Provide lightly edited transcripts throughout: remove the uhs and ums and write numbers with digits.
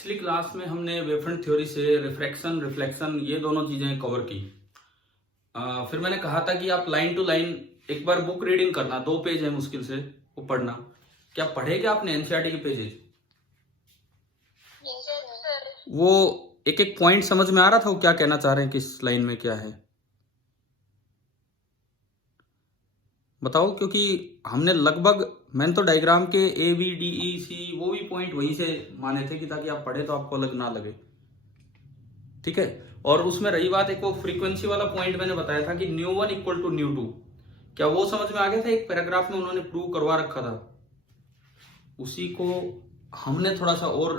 पिछली क्लास में हमने वेवफ्रंट थ्योरी से रिफ्रैक्शन रिफ्लेक्शन ये दोनों चीजें कवर की। फिर मैंने कहा था कि आप लाइन टू लाइन एक बार बुक रीडिंग करना, 2 पेज है मुश्किल से वो पढ़ना। क्या पढ़े क्या आपने एनसीईआरटी के पेजेस? वो एक एक पॉइंट समझ में आ रहा था वो क्या कहना चाह रहे हैं, किस लाइन में क्या है बताओ। क्योंकि हमने लगभग, मैंने तो डायग्राम के ए बी डी ई सी वो भी पॉइंट वहीं से माने थे कि ताकि आप पढ़े तो आपको अलग ना लगे, ठीक है। और उसमें रही बात, एक वो फ्रीक्वेंसी वाला पॉइंट मैंने बताया था कि ν1 इक्वल टू ν2, क्या वो समझ में आ गया था? एक पैराग्राफ में उन्होंने प्रूव करवा रखा था, उसी को हमने थोड़ा सा और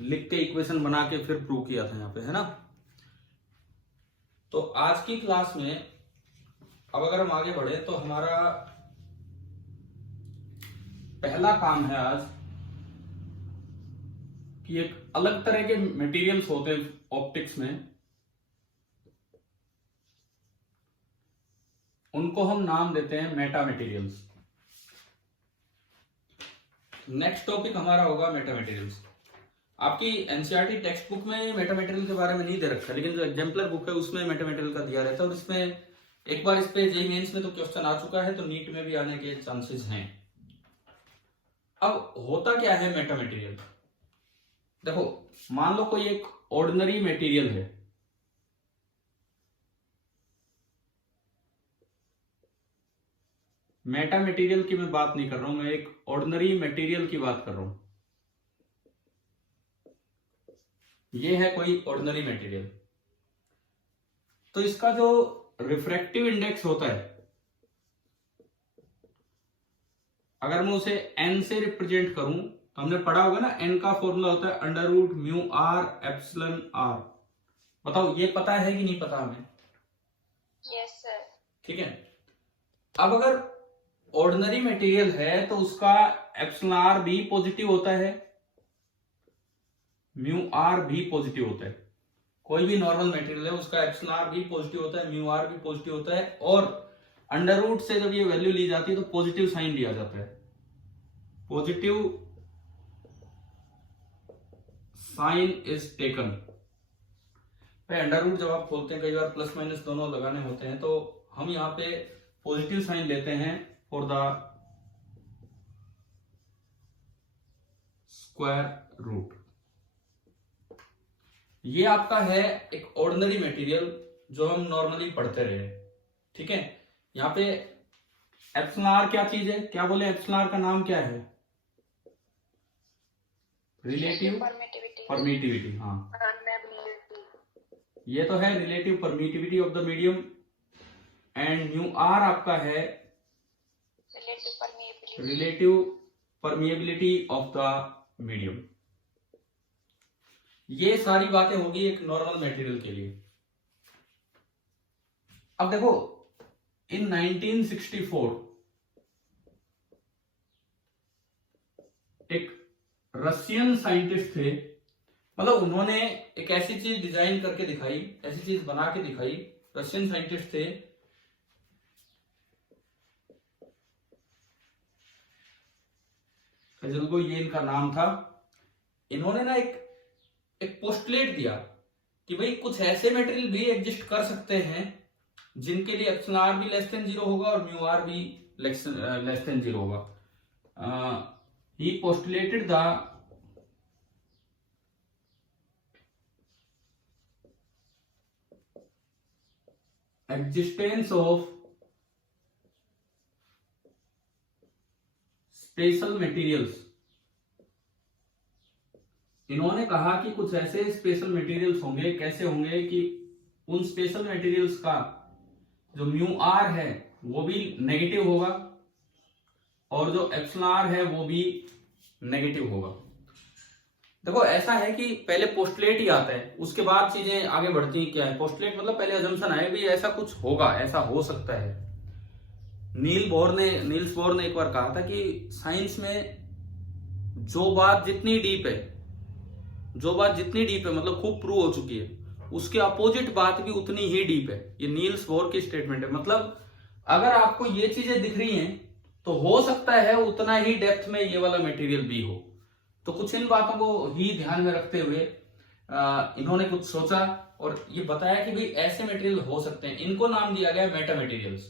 लिख के इक्वेशन बना के फिर प्रूव किया था यहाँ पे, है ना। तो आज की क्लास में अब अगर हम आगे बढ़े तो हमारा पहला काम है आज कि एक अलग तरह के मटेरियल्स होते हैं ऑप्टिक्स में, उनको हम नाम देते हैं मेटा मटेरियल्स। नेक्स्ट टॉपिक हमारा होगा मेटा मटेरियल्स। आपकी एनसीईआरटी टेक्स्ट बुक में मेटा मटेरियल के बारे में नहीं दे रखा, लेकिन जो एग्जाम्पलर बुक है उसमें मेटा मटेरियल का दिया रहता है। और इसमें एक बार इस पे जेईई मेंस में तो क्वेश्चन आ चुका है, तो नीट में भी आने के चांसेस हैं। अब होता क्या है मेटा मटेरियल? देखो, मान लो कोई एक ऑर्डिनरी मटेरियल है, मेटा मटेरियल की मैं बात नहीं कर रहा हूं, मैं एक ऑर्डिनरी मटेरियल की बात कर रहा हूं। ये है कोई ऑर्डिनरी मटेरियल, तो इसका जो रिफ्रैक्टिव इंडेक्स होता है, अगर मैं उसे n से रिप्रेजेंट करूं तो हमने पढ़ा होगा ना, n का फॉर्मूला होता है √μr∈r। बताओ ये पता है कि नहीं पता हमें? Yes sir. ठीक है। अब अगर ऑर्डिनरी मटेरियल है तो उसका εr भी पॉजिटिव होता है, μr भी पॉजिटिव होता है। कोई भी नॉर्मल मटेरियल है उसका εr भी पॉजिटिव होता है, μr भी पॉजिटिव होता है। और अंडर रूट से जब ये वैल्यू ली जाती है तो पॉजिटिव साइन लिया जाता है, positive sign is taken. Under root जब आप खोलते हैं, कई बार प्लस माइनस दोनों लगाने होते हैं, तो हम यहाँ पे पॉजिटिव साइन लेते हैं फॉर द स्क्वायर रूट। ये आपका है एक ऑर्डिनरी मटेरियल जो हम नॉर्मली पढ़ते रहे, ठीक है। यहाँ पे εr क्या चीज है, क्या बोले? εr का नाम क्या है? Relative permittivity. हाँ, ये तो है relative permittivity of the medium. And μr आपका है relative permeability of the medium. ये सारी बातें होगी एक नॉर्मल मटेरियल के लिए। अब देखो, इन 1964 एक रशियन साइंटिस्ट थे, मतलब उन्होंने एक ऐसी चीज डिजाइन करके दिखाई, ऐसी चीज बना के दिखाई। रशियन साइंटिस्ट थे, फेजलगो ये इनका नाम था। इन्होंने ना एक पोस्टुलेट दिया कि भाई कुछ ऐसे मटेरियल भी एग्जिस्ट कर सकते हैं जिनके लिए εr भी लेस देन 0 होगा और μr भी लेस देन 0 होगा। He postulated the existence of special materials. इन्होंने कहा कि कुछ ऐसे स्पेशल मटेरियल्स होंगे, कैसे होंगे कि उन स्पेशल मटेरियल्स का जो μr है वो भी नेगेटिव होगा और जो εr है वो भी नेगेटिव होगा। देखो, ऐसा है कि पहले पोस्टुलेट ही आता है, उसके बाद चीजें आगे बढ़ती हैं। क्या है पोस्टुलेट? मतलब पहले अजम्पशन आए भी ऐसा कुछ होगा, ऐसा हो सकता है। नील्स बोर ने एक बार कहा था कि साइंस में जो बात जितनी डीप है मतलब खूब प्रूव हो चुकी है, उसके अपोजिट बात भी उतनी ही डीप है। ये नील्स बोर की स्टेटमेंट है। मतलब अगर आपको ये चीजें दिख रही हैं तो हो सकता है उतना ही डेप्थ में ये वाला मटेरियल भी हो। तो कुछ इन बातों को ही ध्यान में रखते हुए इन्होंने कुछ सोचा और ये बताया कि भाई ऐसे मटेरियल हो सकते हैं, इनको नाम दिया गया मेटा मटेरियल्स,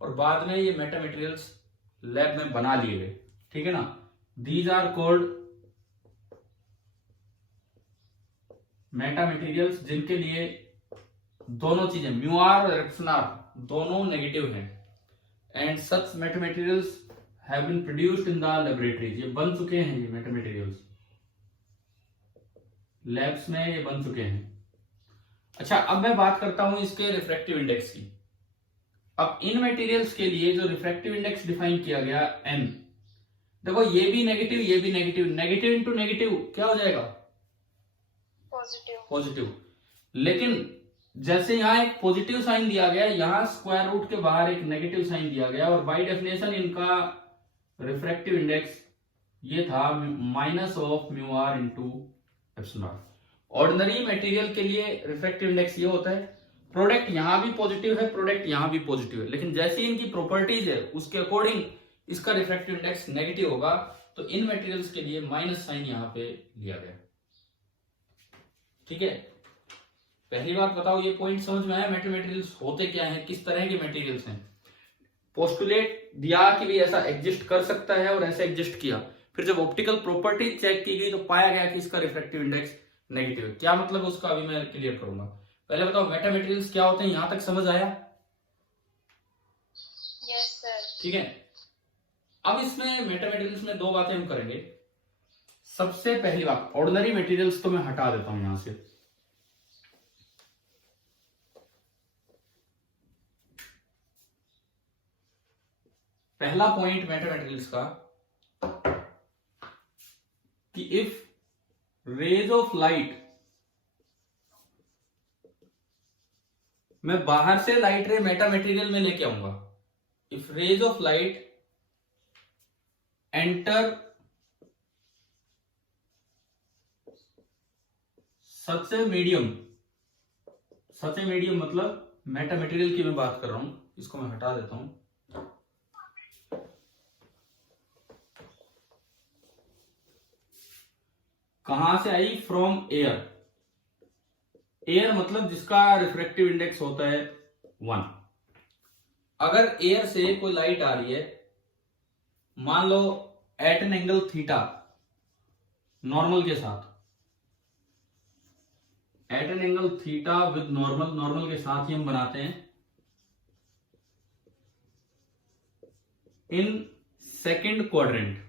और बाद में ये मेटा मटेरियल्स लैब में बना लिए गए, ठीक है ना। These are called meta materials, जिनके लिए दोनों चीजें म्यू आर और इलेक्ट्रॉन आर दोनों नेगेटिव हैं, and such meta materials have been produced in the laboratories, ये बन चुके हैं, ये मेटा मटेरियल्स लैब्स में ये बन चुके हैं। अच्छा, अब मैं बात करता हूं इसके रिफ्रैक्टिव इंडेक्स की। अब इन मटेरियल्स के लिए जो रिफ्रैक्टिव इंडेक्स डिफाइन किया गया n, देखो ये भी नेगेटिव, ये भी नेगेटिव, नेगेटिव इंटू नेगेटिव क्या हो जाएगा? पॉजिटिव। पॉजिटिव। लेकिन जैसे यहाँ एक पॉजिटिव साइन दिया गया, यहाँ स्क्वायर रूट के बाहर एक नेगेटिव साइन दिया गया, और बाय डेफिनेशन इनका रिफ्रैक्टिव इंडेक्स ये था minus of mu are into epsilon r. Ordinary material के लिए रिफ्रैक्टिव इंडेक्स ये होता है, प्रोडक्ट यहां भी पॉजिटिव है, प्रोडक्ट यहां भी पॉजिटिव है, लेकिन जैसी इनकी प्रॉपर्टीज है उसके अकॉर्डिंग इसका रिफ्रैक्टिव इंडेक्स नेगेटिव होगा। तो इन मटेरियल्स के लिए माइनस साइन यहां पे लिया गया, ठीक है। पहली बात बताओ, ये पॉइंट समझ में आया? मटेरियल्स होते क्या हैं, किस तरह के मटेरियल्स हैं। पोस्टुलेट दिया कि भी ऐसा एग्जिस्ट कर सकता है और ऐसा एग्जिस्ट किया, फिर जब ऑप्टिकल प्रॉपर्टी चेक की गई तो पाया गया कि इसका रिफ्रैक्टिव इंडेक्स नेगेटिव है। क्या मतलब उसका अभी मैं क्लियर करूंगा। पहले बताओ मेटा मटेरियल्स क्या होते हैं, यहां तक समझ आया? Yes sir. ठीक है, अब इसमें मेटा मटेरियल्स में दो बातें हम करेंगे। सबसे पहली बात, ऑर्डिनरी मटेरियल्स तो मैं हटा देता हूं यहां से। पहला पॉइंट मेटा मटेरियल्स का कि इफ रेज ऑफ लाइट, मैं बाहर से लाइट रे मेटा मटेरियल में लेके आऊंगा, if rays of light enter such a medium, such a medium मतलब मेटा मटेरियल की मैं बात कर रहा हूं, इसको मैं हटा देता हूं। कहां से आई? From air. एयर मतलब जिसका रिफ्रैक्टिव इंडेक्स होता है 1। अगर एयर से कोई लाइट आ रही है, मान लो at an angle theta, normal के साथ, at an angle theta with normal, normal के साथ ही हम बनाते हैं इन सेकेंड क्वाड्रेंट।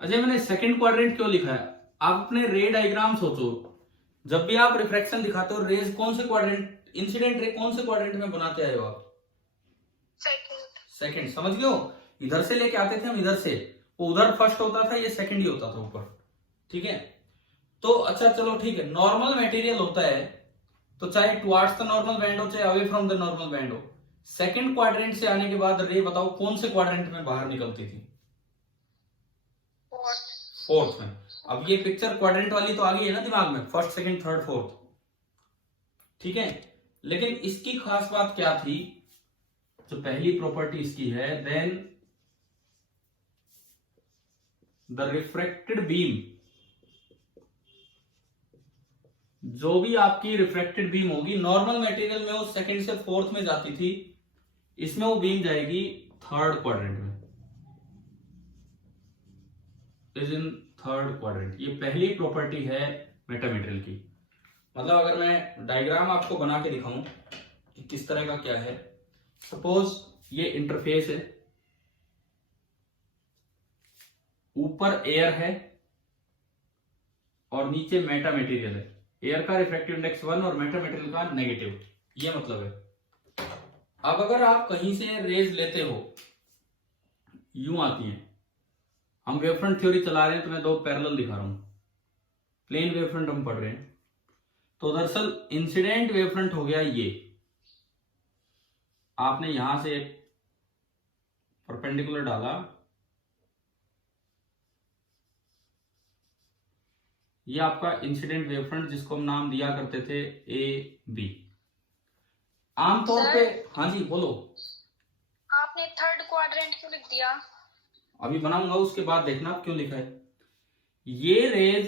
अच्छा, मैंने सेकेंड क्वाड्रेंट क्यों लिखा है? आप अपने रे डायग्राम सोचो, जब भी आप रिफ्रैक्शन दिखाते हो, रेज कौन से क्वाड्रेंट, इंसिडेंट रे कौन से क्वाड्रेंट में बनाते आए हो आप? सेकंड। समझ गए हो? इधर से लेके आते थे हम, इधर से, वो उधर फर्स्ट होता था, ये सेकंड ही होता था ऊपर, ठीक है। तो अच्छा चलो ठीक है, नॉर्मल मटेरियल होता है तो चाहे टुवार्ड्स द नॉर्मल बैंड हो चाहे away from the normal band हो, सेकंड क्वाड्रेंट से आने के बाद रे बताओ कौन से क्वाड्रेंट में बाहर निकलती थी? फोर्थ में। अब ये पिक्चर क्वाड्रेंट वाली तो आ गई है ना दिमाग में, फर्स्ट सेकंड थर्ड फोर्थ, ठीक है। लेकिन इसकी खास बात क्या थी? जो पहली प्रॉपर्टी इसकी है, देन द रिफ्रैक्टेड बीम, जो भी आपकी रिफ्रैक्टेड बीम होगी नॉर्मल मटेरियल में वो सेकंड से फोर्थ में जाती थी, इसमें वो बीम जाएगी थर्ड क्वाड्रेंट में, इज इन थर्ड क्वाड्रेंट। ये पहली प्रॉपर्टी है मेटा मटेरियल की। मतलब अगर मैं डायग्राम आपको बना के दिखाऊं कि किस तरह का क्या है, सपोज ये इंटरफेस है, ऊपर एयर है और नीचे मेटा मटेरियल है। एयर का रिफ्रैक्टिव इंडेक्स 1 और मेटा मटेरियल का नेगेटिव, ये मतलब है। अब अगर आप कहीं से रेज लेते हो, यूं आती हैं, हम वेवफ्रंट थ्योरी चला रहे हैं तो मैं दो पैरेलल दिखा रहा हूं, प्लेन वेवफ्रंट हम पढ़ रहे हैं, तो दरअसल इंसिडेंट वेवफ्रंट हो गया ये, आपने यहां से एक परपेंडिकुलर डाला, ये आपका इंसिडेंट वेवफ्रंट जिसको हम नाम दिया करते थे ए बी। आमतौर पे, हाँ जी बोलो। आपने थर्ड क्वाड्रेंट क्यों लिख दिया? अभी बनाऊंगा, उसके बाद देखना क्यों लिखा है। ये रेज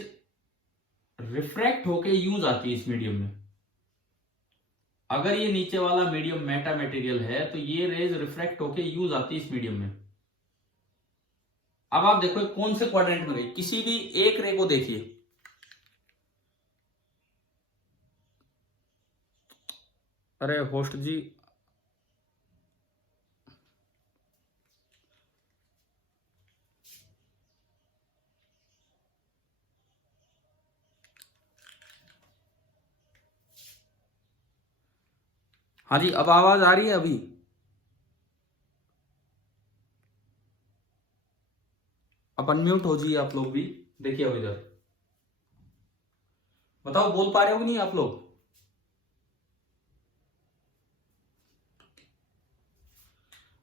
रिफ्रैक्ट होके यूं जाती है इस मीडियम में। अगर ये नीचे वाला मीडियम मेटा मटेरियल है तो ये रेज रिफ्रैक्ट होके यूं जाती है इस मीडियम में। अब आप देखो कौन से क्वाड्रेंट में गई, किसी भी एक रे को देखिए। अरे होस्ट जी, हाँ जी, अब आवाज आ रही है? अभी अब अनम्यूट हो जाइए आप लोग भी, देखिए अब इधर बताओ बोल पा रहे हो कि नहीं आप लोग?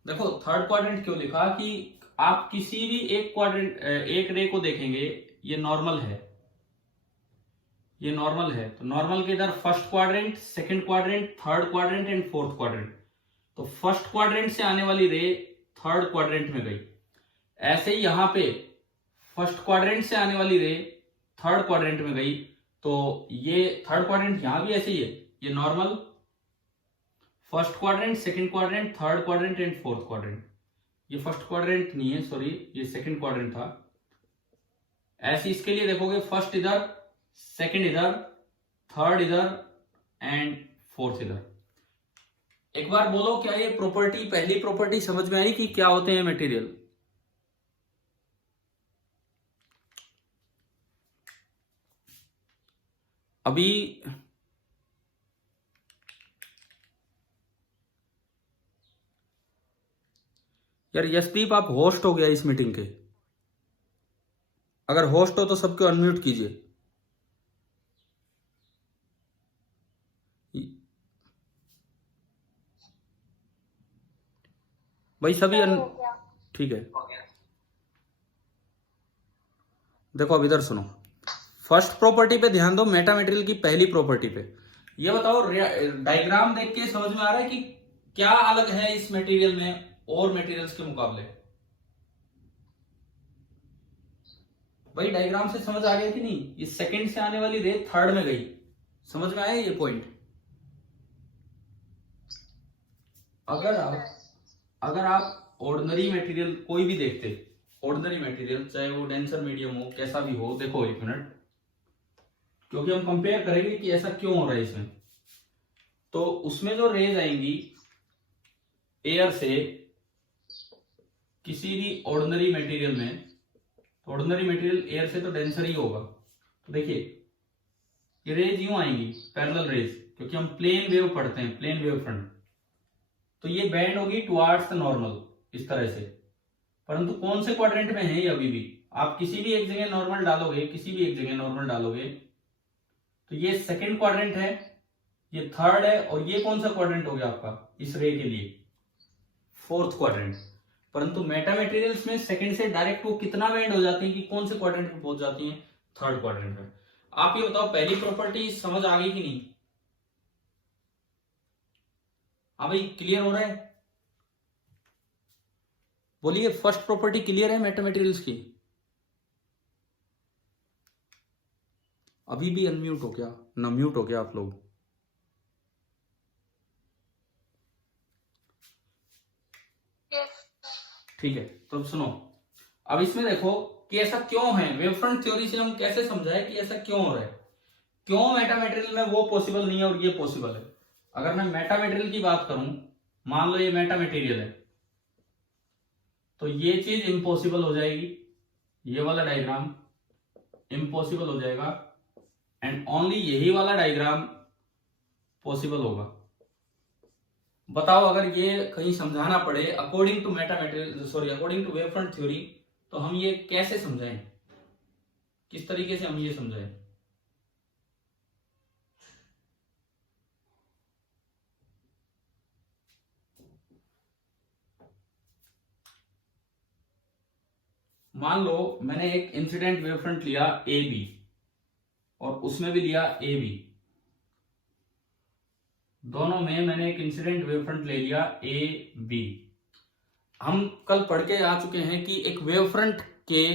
देखो थर्ड क्वाड्रेंट क्यों लिखा कि आप किसी भी एक क्वाड्रेंट एक रे को देखेंगे, ये नॉर्मल है, ये नॉर्मल है, तो नॉर्मल के इधर first quadrant, second quadrant, third quadrant and fourth quadrant. तो फर्स्ट क्वाड्रेंट से आने वाली रे थर्ड क्वाड्रेंट में गई। ऐसे ही यहां पे फर्स्ट क्वाड्रेंट से आने वाली रे थर्ड क्वाड्रेंट में गई, तो ये थर्ड क्वाड्रेंट यहां भी ऐसे ही है, ये normal, first quadrant, second quadrant, third quadrant and fourth quadrant. ये फर्स्ट क्वाड्रेंट नहीं है, सॉरी, ये सेकंड क्वाड्रेंट था। ऐसे इसके लिए देखोगे, फर्स्ट इधर, सेकंड इधर, थर्ड इधर एंड फोर्थ इधर। एक बार बोलो, क्या ये प्रॉपर्टी, पहली प्रॉपर्टी समझ में आई कि क्या होते हैं मटेरियल? अभी यार यशदीप, आप होस्ट हो गया इस मीटिंग के? अगर होस्ट हो तो सबको अनम्यूट कीजिए। भाई सभी सर हो गया। ठीक है। देखो अब इधर सुनो, फर्स्ट प्रॉपर्टी पे ध्यान दो, मेटा मटेरियल की पहली प्रॉपर्टी पे। ये बताओ, डायग्राम देख के समझ में आ रहा है कि क्या अलग है इस मटेरियल में और मटेरियल्स के मुकाबले? भाई डायग्राम से समझ आ गया कि नहीं? ये सेकंड से आने वाली रे थर्ड में गई, समझ में आया ये पॉइंट? अगर आप ऑर्डिनरी मटेरियल कोई भी देखते, ऑर्डिनरी मटेरियल चाहे वो डेंसर मीडियम हो, कैसा भी हो, देखो एक मिनट, क्योंकि हम कंपेयर करेंगे कि ऐसा क्यों हो रहा है इसमें। तो उसमें जो रेज आएंगी एयर से किसी भी ऑर्डिनरी मटेरियल में, ऑर्डिनरी मटेरियल एयर से तो डेंसर ही होगा। तो देखिए ये रेज यूं आएंगी, पैरेलल रेज, क्योंकि हम प्लेन वेव पढ़ते हैं, प्लेन वेव फ्रंट। तो ये बैंड होगी टुवार्ड्स द नॉर्मल इस तरह से। परंतु कौन से क्वाड्रेंट में है ये? अभी भी आप किसी भी एक जगह नॉर्मल डालोगे, किसी भी एक जगह नॉर्मल डालोगे, तो ये सेकंड क्वाड्रेंट है, ये थर्ड है, और ये कौन सा क्वाड्रेंट हो गया आपका इस रे के लिए? Fourth quadrant. परंतु मेटा मटेरियल्स में सेकंड से डायरेक्ट वो कितना बैंड हो जाती है कि कौन से क्वाड्रेंट में पहुंच जाती है? थर्ड क्वाड्रेंट में। आप ये बताओ, पहली प्रॉपर्टी समझ आ गई कि नहीं? हाँ भाई, क्लियर हो रहा है? बोलिए, फर्स्ट प्रॉपर्टी क्लियर है मेटा मटेरियल्स की? अभी भी अनम्यूट हो गया ना, म्यूट हो गया आप लोग? ठीक है, तो सुनो, अब इसमें देखो कि ऐसा क्यों है, वेवफ्रंट थ्योरी से हम कैसे समझाए कि ऐसा क्यों हो रहा है, क्यों मेटा मटेरियल में वो पॉसिबल नहीं है और ये पॉसिबल है। अगर मैं मेटा मटेरियल की बात करूं, मान लो ये मेटा मटेरियल है, तो ये चीज इम्पॉसिबल हो जाएगी, ये वाला डायग्राम इम्पॉसिबल हो जाएगा, एंड ओनली यही वाला डायग्राम पॉसिबल होगा। बताओ, अगर ये कहीं समझाना पड़े according to meta material, sorry according to wavefront theory, तो हम ये कैसे समझाएं, किस तरीके से हम ये समझाएं? मान लो मैंने एक इंसिडेंट वेवफ्रंट लिया ए बी, और उसमें भी लिया ए बी, दोनों में मैंने एक इंसिडेंट वेवफ्रंट ले लिया ए बी। हम कल पढ़ के आ चुके हैं कि एक वेवफ्रंट के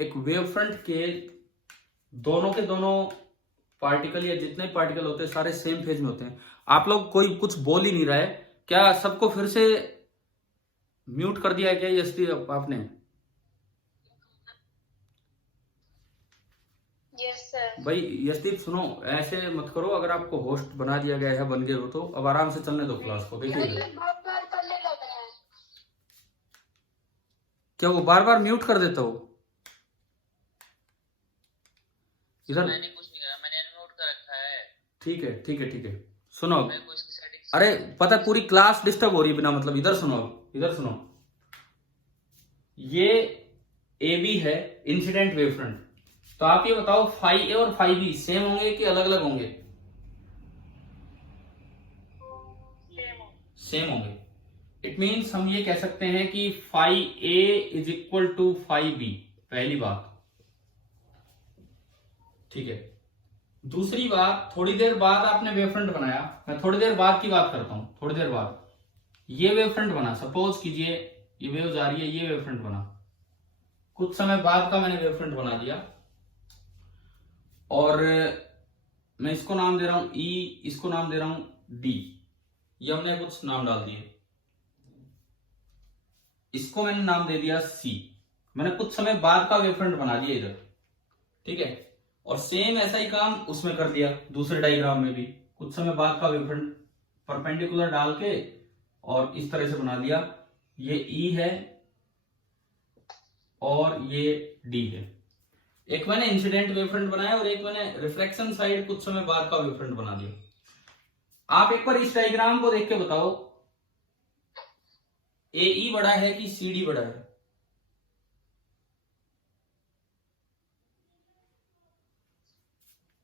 एक वेव फ्रंट के दोनों पार्टिकल या जितने पार्टिकल होते हैं सारे सेम फेज में होते हैं। आप लोग कोई कुछ बोल ही नहीं रहा है क्या? सबको फिर से म्यूट कर दिया है क्या यशदीप आपने? Yes sir. भाई यशदीप सुनो, ऐसे मत करो। अगर आपको होस्ट बना दिया गया है, बन गए हो, तो अब आराम से चलने दो क्लास को। देखिए बहुत बार करने लग रहा है। क्या वो बार बार म्यूट कर देता हो? इधर मैंने कुछ नहीं करा, मैंने अनम्यूट कर रखा है। ठीक है ठीक है ठीक है, सुनो। मैं कुछ सेटिंग्स अरे पता है, पूरी क्लास डिस्टर्ब हो रही है बिना मतलब। इधर सुनो, इधर सुनो। ये ए बी है इंसिडेंट वेव फ्रंट। तो आप ये बताओ, फाई ए और फाई बी सेम होंगे कि अलग अलग होंगे? सेम होंगे। इट मीन्स हम ये कह सकते हैं कि phi A is equal to phi B. पहली बात, ठीक है। दूसरी बात, थोड़ी देर बाद आपने वेव फ्रंट बनाया। मैं थोड़ी देर बाद की बात करता हूं। थोड़ी देर बाद ये वेव फ्रंट बना। सपोज कीजिए ये वेव जा रही है, ये वेव फ्रंट बना। कुछ समय बाद का मैंने वेव फ्रंट बना दिया और मैं इसको नाम दे रहा हूं ई, इसको नाम दे रहा हूं डी। ये हमने कुछ नाम डाल दिए। इसको मैंने नाम दे दिया सी। मैंने कुछ समय बाद का वेव फ्रंट बना दिया इधर, ठीक है। और सेम ऐसा ही काम उसमें कर दिया, दूसरे डायग्राम में भी कुछ समय बाद का वेव फ्रंट परपेंडिकुलर डाल के और इस तरह से बना दिया। ये ई है और ये डी है। एक मैंने इंसिडेंट वेव फ्रंट बनाया और एक मैंने रिफ्लेक्शन साइड कुछ समय बाद का वेव फ्रंट बना दिया। आप एक बार इस डायग्राम को देख के बताओ, ए ई बड़ा है कि सी डी बड़ा है?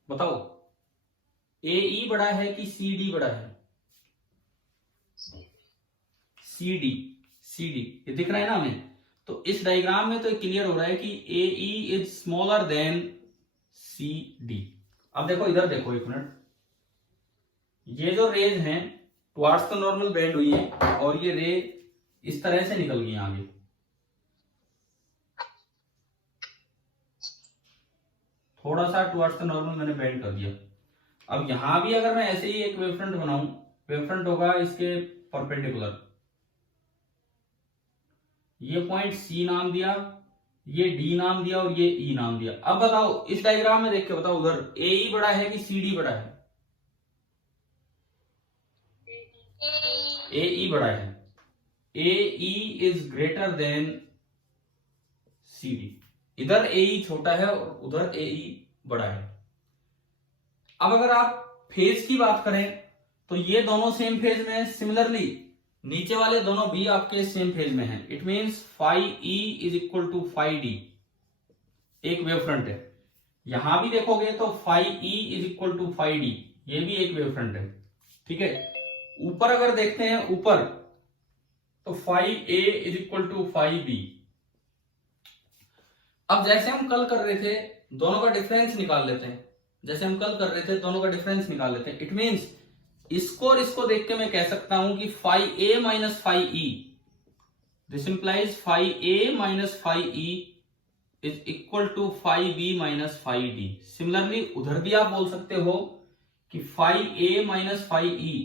बताओ, ए ई बड़ा है कि सी डी बड़ा है? सी डी, सी डी ये दिख रहा है ना हमें। तो इस डायग्राम में तो क्लियर हो रहा है कि A E is smaller than C D. अब देखो इधर देखो, एक मिनट। ये जो रेज हैं टुवार्ड्स द नॉर्मल बेंड हुई है और ये रे इस तरह से निकल गई आगे। थोड़ा सा टुवार्ड्स द नॉर्मल मैंने बेंड कर दिया। अब यहां भी अगर मैं ऐसे ही एक वेव फ्रंट बनाऊं, वेव फ्रंट होगा इसके परपेंडिकुलर। ये पॉइंट सी नाम दिया, ये डी नाम दिया और ये ई नाम दिया। अब बताओ इस डायग्राम में देख के बताओ, उधर ए ई बड़ा है कि सी डी बड़ा है? ए ई बड़ा है। A E is greater than C D. इधर ए ई छोटा है और उधर ए ई बड़ा है। अब अगर आप फेज की बात करें तो ये दोनों सेम फेज में है। सिमिलरली नीचे वाले दोनों भी आपके सेम फेज में हैं। It means phi E is equal to phi D. एक वेव फ्रंट है। यहां भी देखोगे तो phi E is equal to phi D, ये भी एक वेव फ्रंट है, ठीक है। ऊपर अगर देखते हैं ऊपर, तो phi A is equal to phi B. अब जैसे हम कल कर रहे थे, दोनों का डिफरेंस निकाल लेते हैं। जैसे हम कल कर रहे थे, दोनों का डिफरेंस निकाल लेते हैं। इट मींस इसको और इसको देख के मैं कह सकता हूं कि phi A minus phi E, this implies phi A minus phi E is equal to phi B minus phi D. Similarly उधर भी आप बोल सकते हो कि phi A minus phi E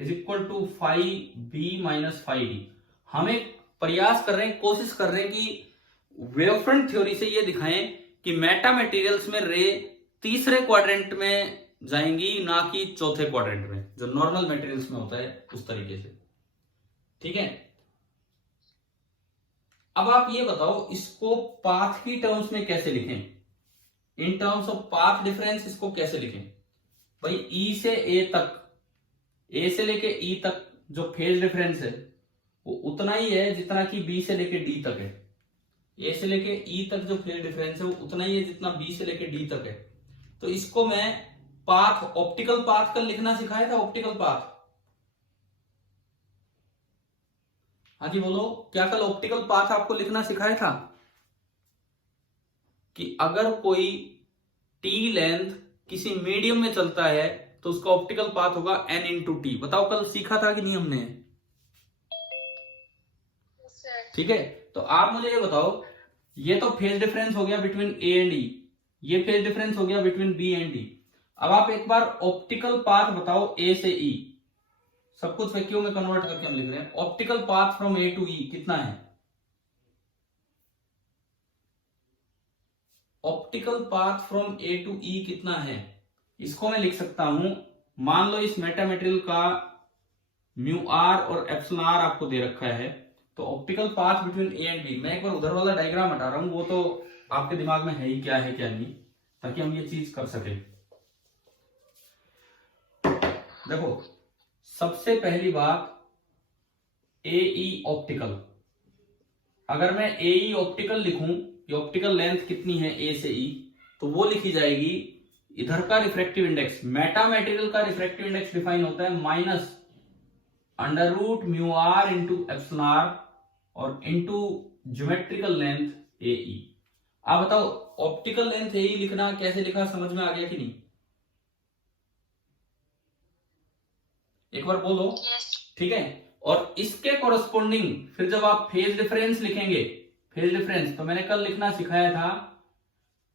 is equal to phi B minus phi D. हम एक प्रयास कर रहे हैं, कोशिश कर रहे हैं कि वेवफ्रंट थ्योरी से ये दिखाएं कि मेटा मटेरियल्स में रे तीसरे क्वाड्रेंट में जाएंगी, ना कि चौथे क्वाड्रेंट में, जो नॉर्मल मटेरियल्स में होता है उस तरीके से, ठीक है। अब आप ये बताओ, इसको पाथ की टर्म्स में कैसे लिखें? In terms of path difference इसको कैसे लिखें? भाई ई से ए तक, ए से लेके ई तक जो फेज डिफरेंस है वो उतना ही है जितना कि बी से लेके डी तक है। ए से लेके ई तक जो फेज डिफरेंस है वो उतना ही है जितना बी से लेके डी तक है। तो इसको मैं पाथ, ऑप्टिकल पाथ कल लिखना सिखाया था। ऑप्टिकल पाथ, हाँ जी बोलो, क्या कल ऑप्टिकल पाथ आपको लिखना सिखाया था कि अगर कोई टी लेंथ किसी मीडियम में चलता है तो उसका ऑप्टिकल पाथ होगा n इंटू टी। बताओ कल सीखा था कि नहीं हमने? ठीक है। तो आप मुझे ये बताओ, ये तो फेज डिफरेंस हो गया बिटवीन ए एंड ई, ये फेज डिफरेंस हो गया बिटवीन बी एंड डी। अब आप एक बार ऑप्टिकल पाथ बताओ ए से ई, सब कुछ वैक्यूम में कन्वर्ट करके हम लिख रहे हैं। Optical path from A to E कितना है? Optical path from A to E कितना है? इसको मैं लिख सकता हूं, मान लो इस मेटा मटेरियल का म्यू आर और एप्सिलॉन आर आपको दे रखा है, तो optical path between A and B, मैं एक बार उधर वाला डायग्राम हटा रहा हूं, वो तो आपके दिमाग में है ही क्या है क्या नहीं, ताकि हम ये चीज कर सके। देखो सबसे पहली बात ए ई ऑप्टिकल, अगर मैं ए ई ऑप्टिकल लिखूं, ये ऑप्टिकल लेंथ कितनी है ए से ई, तो वो लिखी जाएगी इधर का रिफ्रैक्टिव इंडेक्स, मेटा मटेरियल का रिफ्रैक्टिव इंडेक्स डिफाइन होता है minus under root mu are into epsilon r और into geometrical length A E. आप बताओ ऑप्टिकल लेंथ ए ई लिखना कैसे लिखा, समझ में आ गया कि नहीं? एक बार बोलो। ठीक है, और इसके कोरस्पोंडिंग फिर जब आप फेज डिफरेंस लिखेंगे, फेज डिफरेंस तो मैंने कल लिखना सिखाया था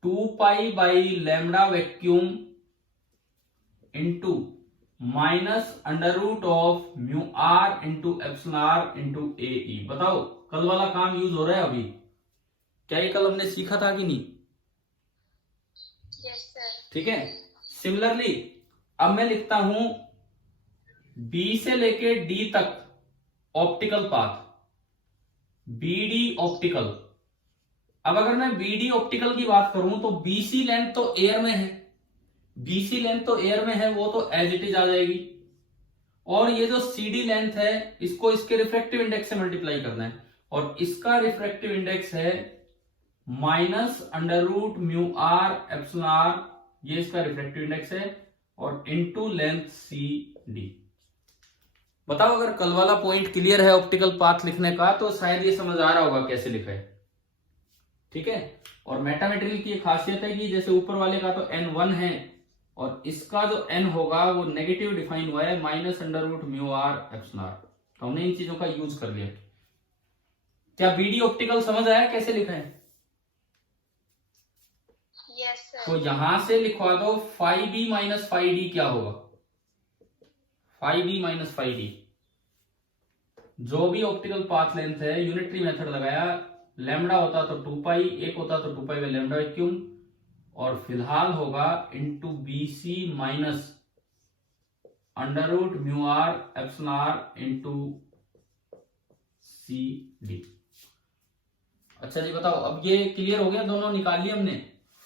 2 pi by lambda vacuum into minus under root of mu are into epsilon are into A E. बताओ कल वाला काम यूज हो रहा है अभी? क्या ये कल हमने सीखा था कि नहीं? Yes sir. ठीक है, सिमिलरली अब मैं लिखता हूं बी से लेके डी तक optical path, B D optical. अब अगर मैं बी डी ऑप्टिकल की बात करूं तो बीसी लेंथ तो एयर में है, बीसी लेंथ तो एयर में है, वो तो एज इट इज आ जाएगी। और ये जो सीडी लेंथ है इसको इसके रिफ्रैक्टिव इंडेक्स से मल्टीप्लाई करना है, और इसका रिफ्रैक्टिव इंडेक्स है minus under root mu are epsilon r, ये इसका रिफ्रैक्टिव इंडेक्स है, और इनटू लेंथ सी डी। बताओ अगर कल वाला पॉइंट क्लियर है ऑप्टिकल पाथ लिखने का, तो शायद ये समझ आ रहा होगा कैसे लिखा है। ठीक है, और मेटा मटेरियल की एक खासियत है कि जैसे ऊपर वाले का तो n1 है, और इसका जो n होगा वो नेगेटिव डिफाइन हुआ है minus under root mu are epsilon are, तो हमने इन चीजों का यूज कर लिया। क्या बीडी ऑप्टिकल समझ आया कैसे लिखा है? Yes sir. तो यहां से लिखवा दो phi B minus phi D क्या होगा, phi B minus phi D. जो भी ऑप्टिकल पाथ लेंथ है यूनिटरी मेथड लगाया, लैम्डा होता तो 2 पाई, एक होता तो 2 पाई बाई लैम्डा वैक्यूम, और फिलहाल होगा into B C minus under root mu are epsilon are into C D. अच्छा जी बताओ, अब ये क्लियर हो गया, दोनों निकाल लिया हमने,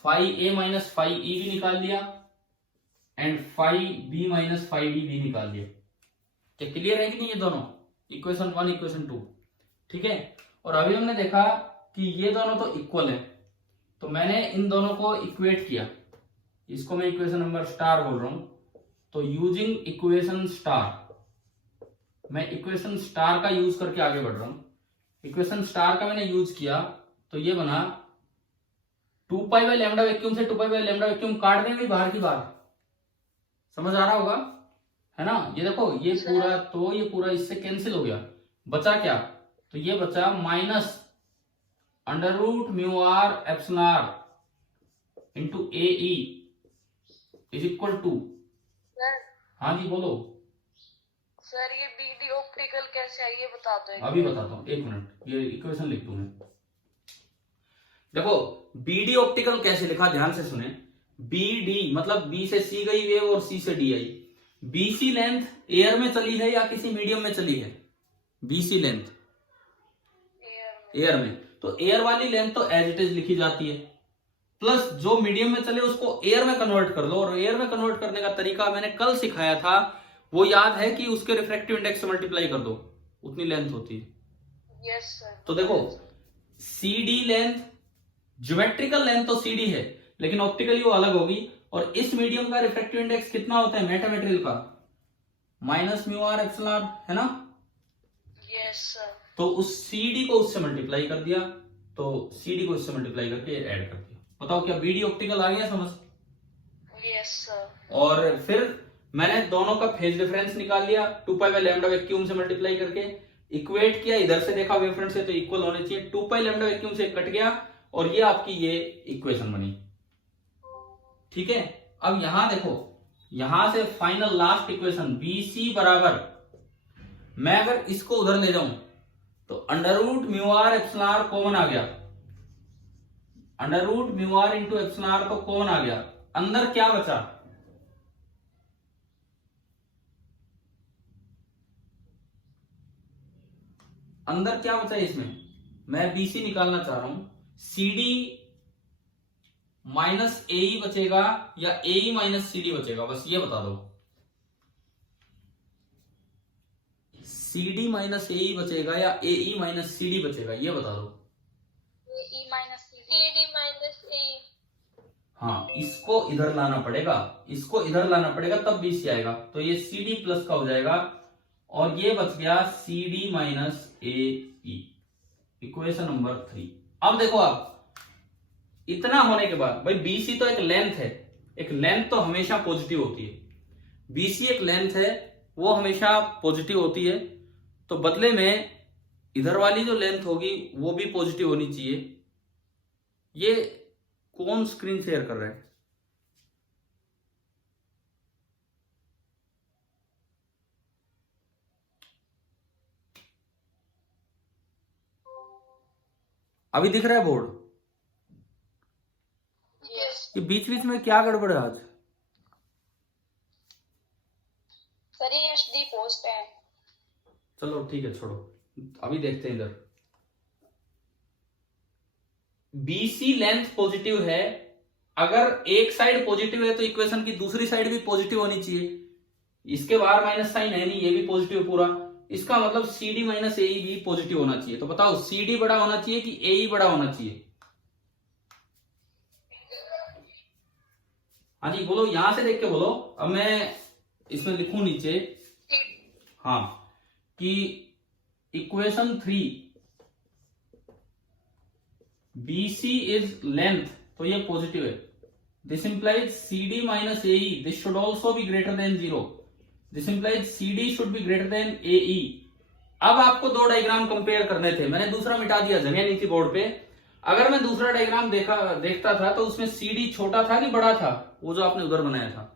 phi A minus phi E भी निकाल लिया and phi B minus phi D भी निकाल लिया। क्या क्लियर है कि नहीं ये दोनों? Equation 1 equation 2। ठीक है, और अभी हमने देखा कि ये दोनों तो इक्वल है, तो मैंने इन दोनों को इक्वेट किया, इसको मैं इक्वेशन नंबर स्टार बोल रहा हूं। तो यूजिंग इक्वेशन स्टार, मैं इक्वेशन स्टार का यूज करके आगे बढ़ रहा हूं। इक्वेशन स्टार का मैंने यूज किया तो ये बना 2 पाई बाई लैम्डा वैक्यूम से 2 पाई बाई लैम्डा वैक्यूम काट देंगे बाहर की बाहर, समझ आ रहा होगा है ना? ये देखो ये पूरा, तो ये पूरा इससे कैंसिल हो गया, बचा क्या? तो ये बचा minus under root mu are epsilon are into A E is equal to. हाँ जी बोलो सर ये बीडी ऑप्टिकल कैसे है ये बता दो। अभी बताता हूँ, एक मिनट, ये इक्वेशन लिख दूं मैं। देखो बीडी ऑप्टिकल कैसे लिखा, ध्यान से सुने। बीडी मतलब बी से सी गई वेव और सी से D I. BC length air में चली है या किसी मीडियम में चली है? बीसी लेंथ एयर में, तो एयर वाली लेंथ तो एज इट इज लिखी जाती है, प्लस जो मीडियम में चले उसको एयर में कन्वर्ट कर लो, और एयर में कन्वर्ट करने का तरीका मैंने कल सिखाया था, वो याद है कि उसके रिफ्रैक्टिव इंडेक्स से मल्टीप्लाई कर दो, उतनी लेंथ होती है। Yes sir. तो देखो CD लेंथ, ज्योमेट्रिकल लेंथ तो CD है, लेकिन ऑप्टिकली वो अलग होगी, और इस मीडियम का रिफ्रैक्टिव इंडेक्स कितना होता है मेटा मटेरियल का? Minus mu are epsilon r, है ना? Yes sir. तो उस CD को उससे मल्टीप्लाई कर दिया, तो CD को इससे मल्टीप्लाई करके ऐड कर दिया। बताओ क्या बीडी ऑप्टिकल आ गया समझ? Yes sir. और फिर मैंने दोनों का फेज डिफरेंस निकाल लिया 2 पाई बाई लैम्डा वैक्यूम से मल्टीप्लाई करके, इक्वेट किया, इधर से देखा वेवफ्रंट से तो इक्वल होने चाहिए, 2 पाई लैम्डा वैक्यूम से कट गया और ये आपकी ये इक्वेशन बनी। ठीक है, अब यहां देखो, यहां से final last equation B C बराबर, मैं अगर इसको उधर ले जाऊं तो under root mu are epsilon R common आ गया, under root mu are into epsilon are तो कॉमन आ गया, अंदर क्या बचा, अंदर क्या बचा इसमें, मैं बीसी निकालना चाह रहा हूं, सीडी माइनस ए बचेगा या ए माइनस सीडी बचेगा, बस ये बता दो। सीडी माइनस ए बचेगा या ए माइनस सीडी बचेगा, ये बता दो। ए माइनस सी डी माइनस ए। हाँ, इसको इधर लाना पड़ेगा, इसको इधर लाना पड़ेगा तब बीसी आएगा, तो ये सीडी प्लस का हो जाएगा और ये बच गया सीडी माइनस ए, इक्वेशन नंबर 3। अब देखो, आप इतना होने के बाद भाई बीसी तो एक लेंथ है, एक लेंथ तो हमेशा पॉजिटिव होती है, बीसी एक लेंथ है वो हमेशा पॉजिटिव होती है, तो बदले में इधर वाली जो लेंथ होगी वो भी पॉजिटिव होनी चाहिए। ये कौन स्क्रीन शेयर कर रहा है? अभी दिख रहा है बोर्ड? यस ये बीच बीच में क्या गड़बड़ है आज? सर, ये एचडी पोस्ट है। चलो ठीक है, छोड़ो, अभी देखते हैं इधर। बीसी लेंथ पॉजिटिव है, अगर एक साइड पॉजिटिव है तो इक्वेशन की दूसरी साइड भी पॉजिटिव होनी चाहिए, इसके बाहर माइनस साइन है नहीं, ये भी पॉजिटिव पूरा, इसका मतलब सीडी माइनस ए भी पॉजिटिव होना चाहिए। तो बताओ सीडी बड़ा होना चाहिए कि ए बड़ा होना चाहिए? हाँ जी बोलो, यहां से देख के बोलो। अब मैं इसमें लिखूं नीचे, हाँ, कि इक्वेशन 3 BC इज लेंथ, तो ये पॉजिटिव है, this implies CD minus AE, this should also be greater than 0, this implies CD should be greater than AE। अब आपको दो डायग्राम कंपेयर करने थे, मैंने दूसरा मिटा दिया, जगह नहीं थी बोर्ड पे। अगर मैं दूसरा डायग्राम देखता था तो उसमें CD छोटा था कि बड़ा था, वो जो आपने उधर बनाया था?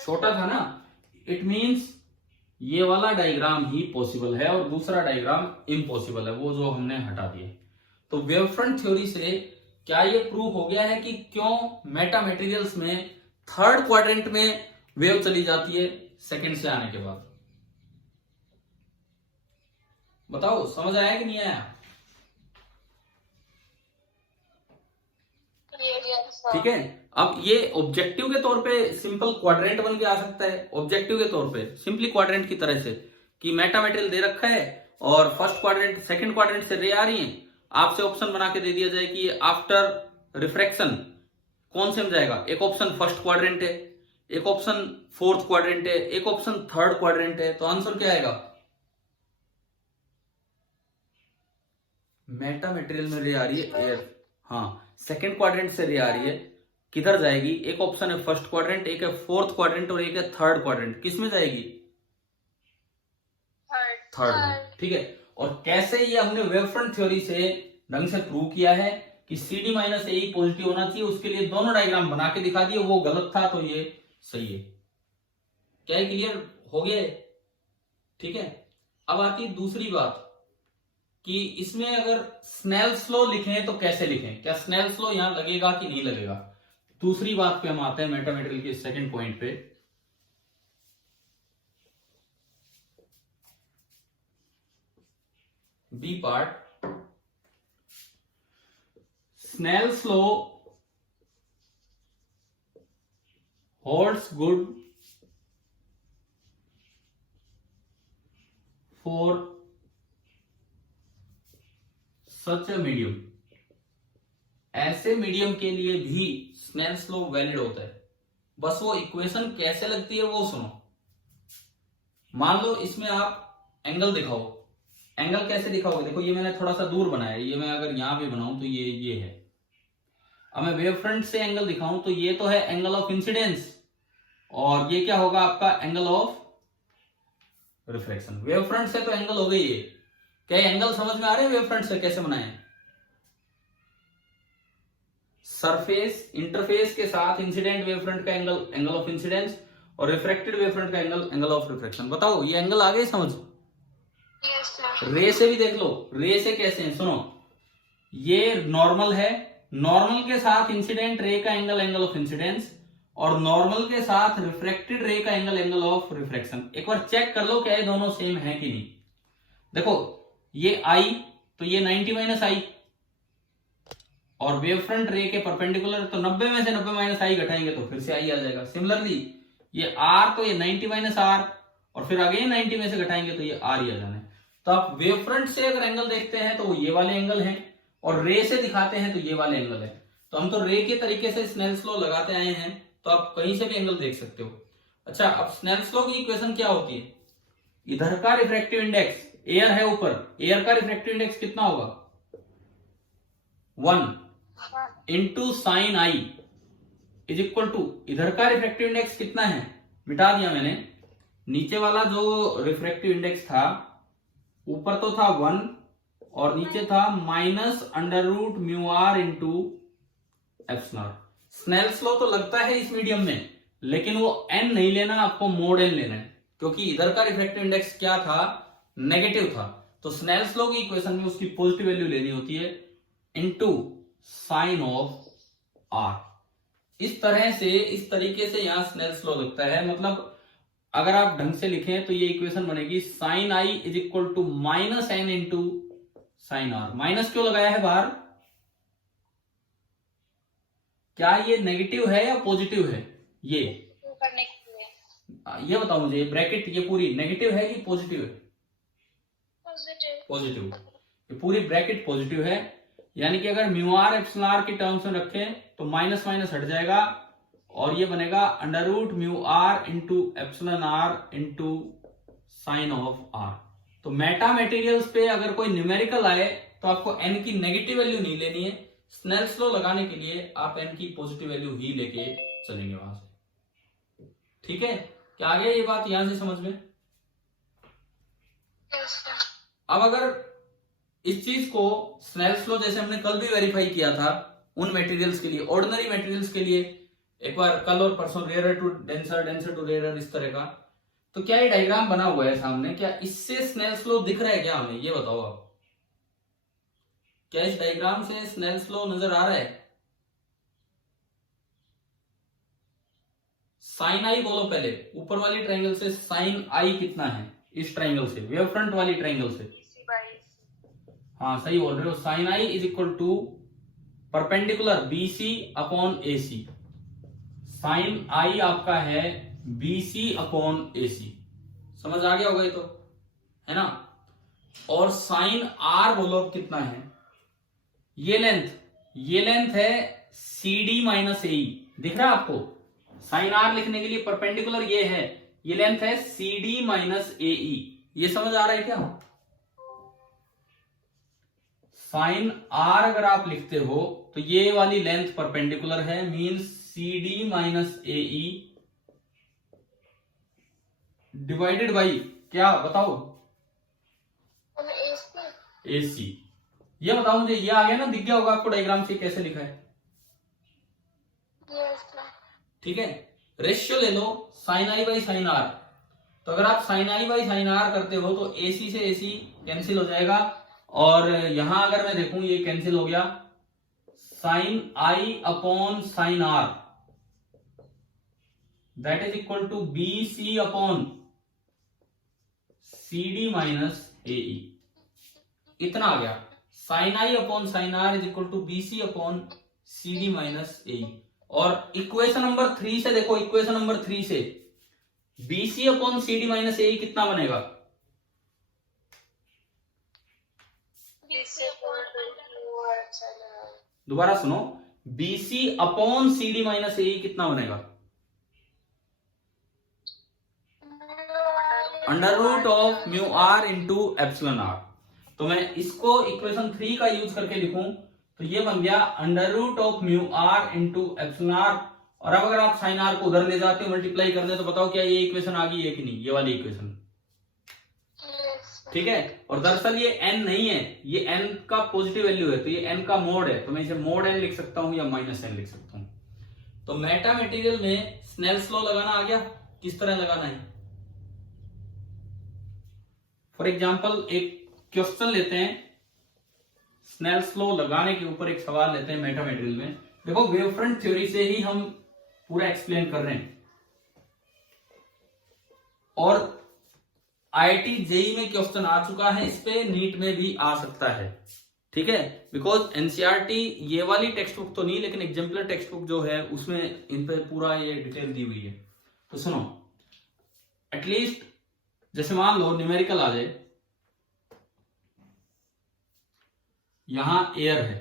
छोटा था ना, इट मीन्स ये वाला डायग्राम ही पॉसिबल है और दूसरा डायग्राम इम्पॉसिबल है, वो जो हमने हटा दिए। तो वेव फ्रंट थ्योरी से क्या ये प्रूव हो गया है कि क्यों मेटा मटेरियल्स में थर्ड क्वाड्रेंट में वेव चली जाती है सेकंड से आने के बाद? बताओ, समझ आया कि नहीं आया? ठीक है, अब ये ऑब्जेक्टिव के तौर पे सिंपल क्वाड्रेंट बन के आ सकता है, ऑब्जेक्टिव के तौर पे सिंपली क्वाड्रेंट की तरह से, कि मेटा मटेरियल दे रखा है और फर्स्ट क्वाड्रेंट सेकंड क्वाड्रेंट से रे आ रही है, आपसे ऑप्शन बना के दे दिया जाए कि आफ्टर रिफ्रैक्शन कौन से में जाएगा, एक ऑप्शन फर्स्ट क्वाड्रेंट है, एक ऑप्शन फोर्थ क्वाड्रेंट है, एक ऑप्शन थर्ड क्वाड्रेंट है, तो आंसर क्या आएगा? मेटा मटेरियल में रे आ रही है एयर, हाँ, सेकंड क्वाड्रेंट से रे आ रही है, किधर जाएगी? एक ऑप्शन है फर्स्ट क्वाड्रेंट, एक है फोर्थ क्वाड्रेंट और एक है थर्ड क्वाड्रेंट, किस में जाएगी? थर्ड में। ठीक है, और कैसे ये हमने वेव फ्रंट थ्योरी से ढंग से प्रूव किया है कि CD माइनस ए पॉजिटिव होना चाहिए, उसके लिए दोनों डायग्राम बना के दिखा दिए, वो गलत था तो ये सही है। क्या ये क्लियर हो गया? ठीक है, अब आती है दूसरी बात कि इसमें अगर स्नेल्स लॉ लिखें तो कैसे लिखें, क्या स्नेल्स लॉ यहां लगेगा कि नहीं लगेगा? दूसरी बात पे हम आते हैं, मेटा मटेरियल के सेकंड पॉइंट पे। B part, Snell's law holds good for such a medium, ऐसे मीडियम के लिए भी स्नेल्स लॉ वैलिड होता है, बस वो इक्वेशन कैसे लगती है वो सुनो। मान लो इसमें आप एंगल दिखाओ, एंगल कैसे दिखाओगे? देखो ये मैंने थोड़ा सा दूर बनाया है, ये मैं अगर यहां पे बनाऊं तो ये है। अब मैं वेव फ्रंट से एंगल दिखाऊं तो ये तो है एंगल ऑफ इंसिडेंस, और ये क्या होगा आपका? Angle of reflection. Wave front से तो एंगल हो गई है, क्या एंगल समझ में आ रहे हैं वेव फ्रंट से कैसे बनाए? सरफेस इंटरफेस के साथ इंसिडेंट वेव फ्रंट का एंगल एंगल ऑफ इंसिडेंस और रिफ्रैक्टेड वेव फ्रंट का एंगल एंगल ऑफ रिफ्रैक्शन। बताओ ये एंगल आ गए समझ? Yes sir. रे से भी देख लो, रे से कैसे है सुनो, ये नॉर्मल है, नॉर्मल के साथ इंसिडेंट रे का एंगल एंगल ऑफ इंसिडेंस और नॉर्मल के साथ रिफ्रैक्टेड रे का एंगल एंगल ऑफ रिफ्रैक्शन। एक बार चेक कर लो क्या ये दोनों सेम है कि नहीं। देखो ये आई तो ये 90 माइनस आई और वेव फ्रंट रे के परपेंडिकुलर, तो 90 में से 90 माइनस आई घटाएंगे तो फिर से आई आ जाएगा। सिमिलरली ये आर तो ये 90 माइनस आर और फिर अगेन 90 में से घटाएंगे तो ये आर ही आ जाना है। तो आप वेव फ्रंट से अगर एंगल देखते हैं तो वो ये वाले एंगल हैं और रे से दिखाते हैं तो ये वाले एंगल है। तो हम तो रे के तरीके से स्नेल्स लॉ लगाते आए हैं, तो आप कहीं से भी एंगल देख सकते हो। अच्छा, अब स्नेल्स लॉ की इक्वेशन क्या होती है? इधर का रिफ्रैक्टिव इंडेक्स, एयर है ऊपर, एयर का रिफ्रैक्टिव इंडेक्स कितना होगा? 1 into sine i is equal to, इधर का रिफ्रैक्टिव इंडेक्स कितना है? मिटा दिया मैंने, नीचे वाला जो रिफ्रैक्टिव इंडेक्स था ऊपर तो था 1 और नीचे था minus under root mu are into epsilon. Snell's law तो लगता है इस मीडियम में, लेकिन वो n नहीं लेना, आपको मोड n लेना है, क्योंकि इधर का रिफ्रैक्टिव इंडेक्स क्या था? नेगेटिव था। तो स्नेल्स लॉ की इक्वेशन में उसकी पॉजिटिव वैल्यू लेनी होती है इनटू साइन ऑफ आर। इस तरह से, इस तरीके से यहां स्नेल्स लॉ लगता है। मतलब अगर आप ढंग से लिखें तो ये इक्वेशन बनेगी sine i is equal to minus n into sine r. Minus क्यों लगाया है बाहर? क्या ये नेगेटिव है या पॉजिटिव है? ये करने के लिए ये बताओ मुझे, ब्रैकेट ये पूरी नेगेटिव है कि पॉजिटिव है? पॉजिटिव। पॉजिटिव। ये पूरी ब्रैकेट पॉजिटिव है, यानी कि अगर म्यू आर एप्सिलॉन आर की टर्म्स में रखें तो माइनस माइनस हट जाएगा और ये बनेगा under root mu are into epsilon are into sine of r. तो मेटा मटेरियल्स पे अगर कोई न्यूमेरिकल आए तो आपको एन की नेगेटिव वैल्यू नहीं लेनी है। स्नेल्स लॉ लगाने के लिए आप एन की पॉजिटिव वैल्यू ही लेके चलेंगे वहां से। ठीक है, क्या आ गया ये बात यहां से समझ में? Yes sir. अब अगर इस चीज को स्नेल्स लॉ जैसे हमने कल भी वेरीफाई किया था उन मटेरियल्स के लिए, ऑर्डिनरी मटेरियल्स के लिए, एक बार कल और परसों, rare to denser, denser to rare, इस तरह का, तो क्या ये डायग्राम बना हुआ है सामने? क्या इससे स्नेल्स लॉ दिख रहा है क्या हमें? ये बताओ आप, क्या इस डायग्राम से स्नेल्स लॉ नजर आ रहा है? साइन आई बोलो पहले, ऊपर वाली ट्रायंगल से साइन आई कितना है? इस ट्रायंगल से, वेव फ्रंट वाली ट्रायंगल से। हाँ सही बोल रहे हो, sine i is equal to perpendicular BC upon AC. Sine i आपका है बीसी अपॉन एसी, समझ आ गया होगा ये तो, है ना? और साइन आर बोलो अब कितना है? ये लेंथ है सी डी माइनस ए, दिख रहा है आपको? साइन आर लिखने के लिए परपेंडिकुलर ये है, ये लेंथ है सी डी माइनस ए। ये समझ आ रहा है क्या? साइन आर अगर आप लिखते हो तो ये वाली लेंथ परपेंडिकुलर है, means C D minus A divided by क्या बताओ? एसी। ये बताओ मुझे, ये आ गया ना? दिख गया होगा आपको डायग्राम से कैसे लिखा है? ठीक है, रेशियो ले लो sine i by sine r. तो अगर आप sine i by sine r करते हो तो एसी से एसी कैंसिल हो जाएगा और यहां अगर मैं देखूं ये कैंसिल हो गया, sine i upon sine r that is equal to B C upon C D minus A. इतना आ गया, sine i upon sine r is equal to B C upon C D minus A. और equation number 3 से देखो, equation number 3 से BC upon C D minus A कितना बनेगा? दोबारा सुनो, BC upon C D minus A कितना बनेगा? Under root of mu are into epsilon are. तो मैं इसको इक्वेशन 3 का यूज करके लिखूं तो ये बन गया under root of mu are into epsilon r. और अब अगर आप साइन आर को उधर ले जाते हो, मल्टीप्लाई कर दे, तो बताओ क्या ये इक्वेशन आ गई है कि नहीं? ये वाली इक्वेशन ठीक है। और दरअसल ये n नहीं है, ये n का पॉजिटिव वैल्यू है, तो ये n का मोड है, तो मैं इसे मोड n लिख सकता हूं या माइनस n लिख सकता हूं। तो मेटा मटेरियल में स्नेल्स लॉ लगाना आ गया, किस तरह लगाना है। फॉर एग्जाम्पल एक क्वेश्चन लेते हैं, स्नेल्स लॉ लगाने के ऊपर एक सवाल लेते हैं मेटा मटेरियल में। देखो वेव फ्रंट थ्योरी से ही हम पूरा एक्सप्लेन कर रहे हैं, और आईआईटी जेई में क्वेश्चन आ चुका है, इस पे नीट में भी आ सकता है, ठीक है। बिकॉज एनसीईआरटी ये वाली टेक्स्ट बुक तो नहीं, लेकिन एग्जाम्पलर टेक्स्ट बुक जो है उसमें इन पे पूरा ये डिटेल दी हुई है। तो सुनो, एटलीस्ट जैसे मान लो न्यूमेरिकल आ जाए, यहां एयर है,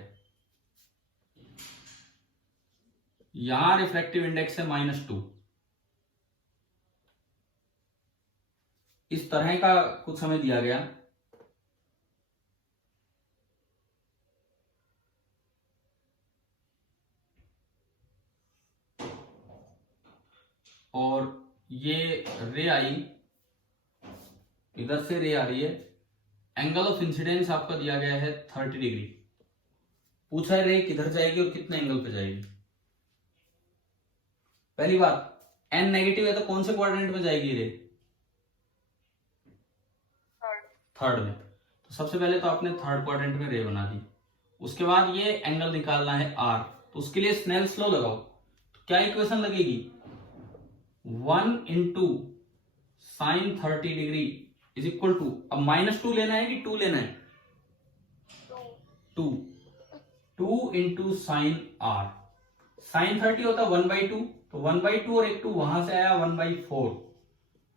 यहां रिफ्रैक्टिव इंडेक्स है -2, इस तरह का कुछ हमें दिया गया, और ये रे आई, इधर से रे आ रही है, एंगल ऑफ इंसिडेंस आपका दिया गया है 30 डिग्री। पूछा है रे किधर जाएगी और कितने एंगल पे जाएगी। पहली बात, एन नेगेटिव है तो कौन से क्वाड्रेंट में जाएगी रे, थर्ड में। तो सबसे पहले तो आपने थर्ड क्वाड्रेंट में रे बना दी। उसके बाद ये एंगल निकालना है आर, तो उसके लिए स्नेल्स लॉ लगाओ। तो क्या इक्वेशन लगेगी, 1 into sine 30 degree is equal to, अब -2 लेना है कि 2 लेना है, 2 इंटू साइन आर। साइन 30 होता है 1/2, तो 1/2 और एक 2 वहां से आया 1/4।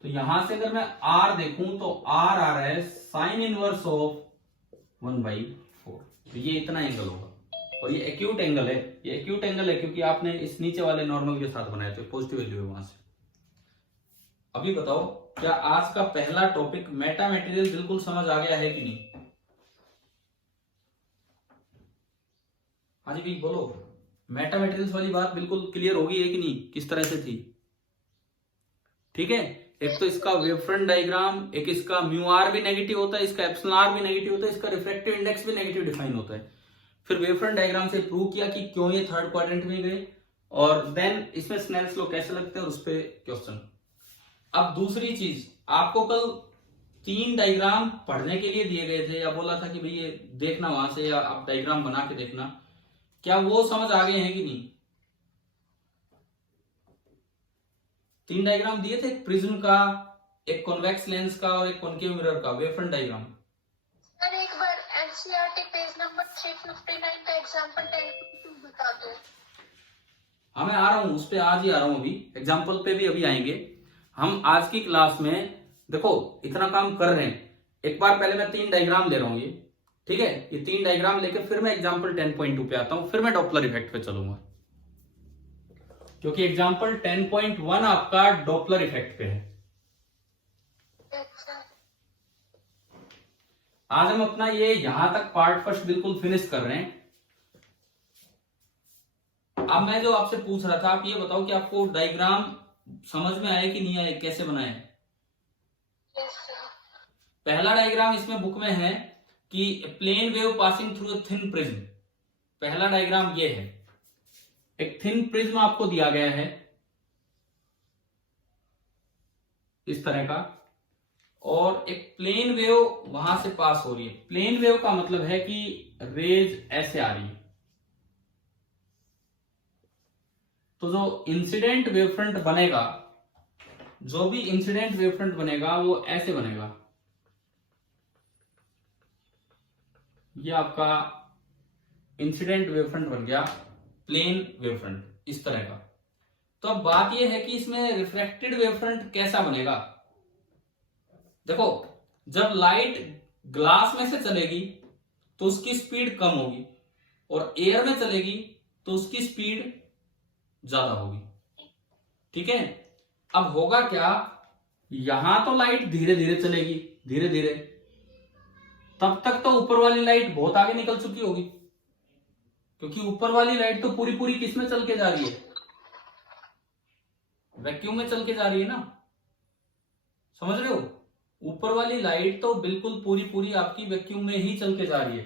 तो यहां से अगर मैं आर देखूं तो आर आ रहा है साइन इनवर्स ऑफ 1/4। तो ये इतना एंगल होगा, और ये एक्यूट एंगल है, ये एक्यूट एंगल है क्योंकि आपने इस नीचे वाले नॉर्मल के साथ बनाया, तो पॉजिटिव वैल्यू है वहां से। अभी बताओ, क्या आज का पहला टॉपिक मेटा मटेरियल बिल्कुल समझ आ गया है कि नहीं। हाँ जी भाई बोलो, मेटा मटेरियल्स वाली बात बिल्कुल क्लियर होगी है कि नहीं, किस तरह से थी। ठीक है, एक तो इसका वेव फ्रंट डायग्राम, एक इसका म्यू आर भी नेगेटिव होता है, इसका एप्सिलॉन आर भी नेगेटिव होता है, इसका रिफ्रैक्टिव इंडेक्स भी नेगेटिव डिफाइन होता है। फिर वेव फ्रंट डायग्राम से प्रूव किया कि क्यों ये थर्ड क्वाड्रेंट में गए, और देन इसमें स्नेल्स लॉ कैसे लगते हैं और उस पर क्वेश्चन। अब दूसरी चीज, आपको कल 3 डायग्राम पढ़ने के लिए दिए गए थे, या बोला था कि भाई ये देखना वहां से, या आप डायग्राम बना के देखना, क्या वो समझ आ गए हैं कि नहीं। 3 डायग्राम दिए थे, एक प्रिज्म का, एक कॉन्वेक्स लेंस का और एक कॉनकेव मिरर का, वेव फ्रंट डायग्राम। सर एक बार एनसीईआरटी पेज नंबर 359 का एग्जांपल 10 बता दो। हाँ मैं आ रहा हूं, उस पे आज ही आ रहा हूं, अभी एग्जाम्पल पे भी अभी आएंगे हम। आज की क्लास में देखो इतना काम कर रहे हैं, एक बार पहले मैं 3 डायग्राम ले रहा हूं ये, ठीक है। ये 3 डायग्राम लेकर फिर मैं एग्जाम्पल 10.2 पे आता हूं, फिर मैं डॉपलर इफेक्ट पे चलूंगा, क्योंकि एग्जाम्पल 10.1 आपका डॉपलर इफेक्ट पे है। आज हम अपना ये यहां तक पार्ट फर्स्ट बिल्कुल फिनिश कर रहे हैं। अब मैं जो आपसे पूछ रहा था, आप ये बताओ कि आपको डायग्राम समझ में आए कि नहीं आए, कैसे बनाए। पहला डायग्राम इसमें बुक में है कि plane wave passing through a thin prism. पहला डायग्राम ये है, एक थिन प्रिज्म आपको दिया गया है इस तरह का, और एक प्लेन वेव वहां से पास हो रही है। प्लेन वेव का मतलब है कि रेज ऐसे आ रही है, तो जो इंसिडेंट वेव फ्रंट बनेगा, जो भी इंसिडेंट वेव फ्रंट बनेगा वो ऐसे बनेगा। ये आपका इंसिडेंट वेव फ्रंट बन गया, प्लेन वेव फ्रंट इस तरह का। तो अब बात यह है कि इसमें रिफ्लेक्टेड वेव फ्रंट कैसा बनेगा। देखो, जब लाइट ग्लास में से चलेगी तो उसकी स्पीड कम होगी, और एयर में चलेगी तो उसकी स्पीड ज्यादा होगी, ठीक है। अब होगा क्या, यहां तो लाइट धीरे धीरे चलेगी, धीरे धीरे, तब तक तो ऊपर वाली लाइट बहुत आगे निकल चुकी होगी, क्योंकि ऊपर वाली लाइट तो पूरी पूरी किस में चल के जा रही है, वैक्यूम में चल के जा रही है ना, समझ रहे हो। ऊपर वाली लाइट तो बिल्कुल पूरी पूरी आपकी वैक्यूम में ही चल के जा रही है।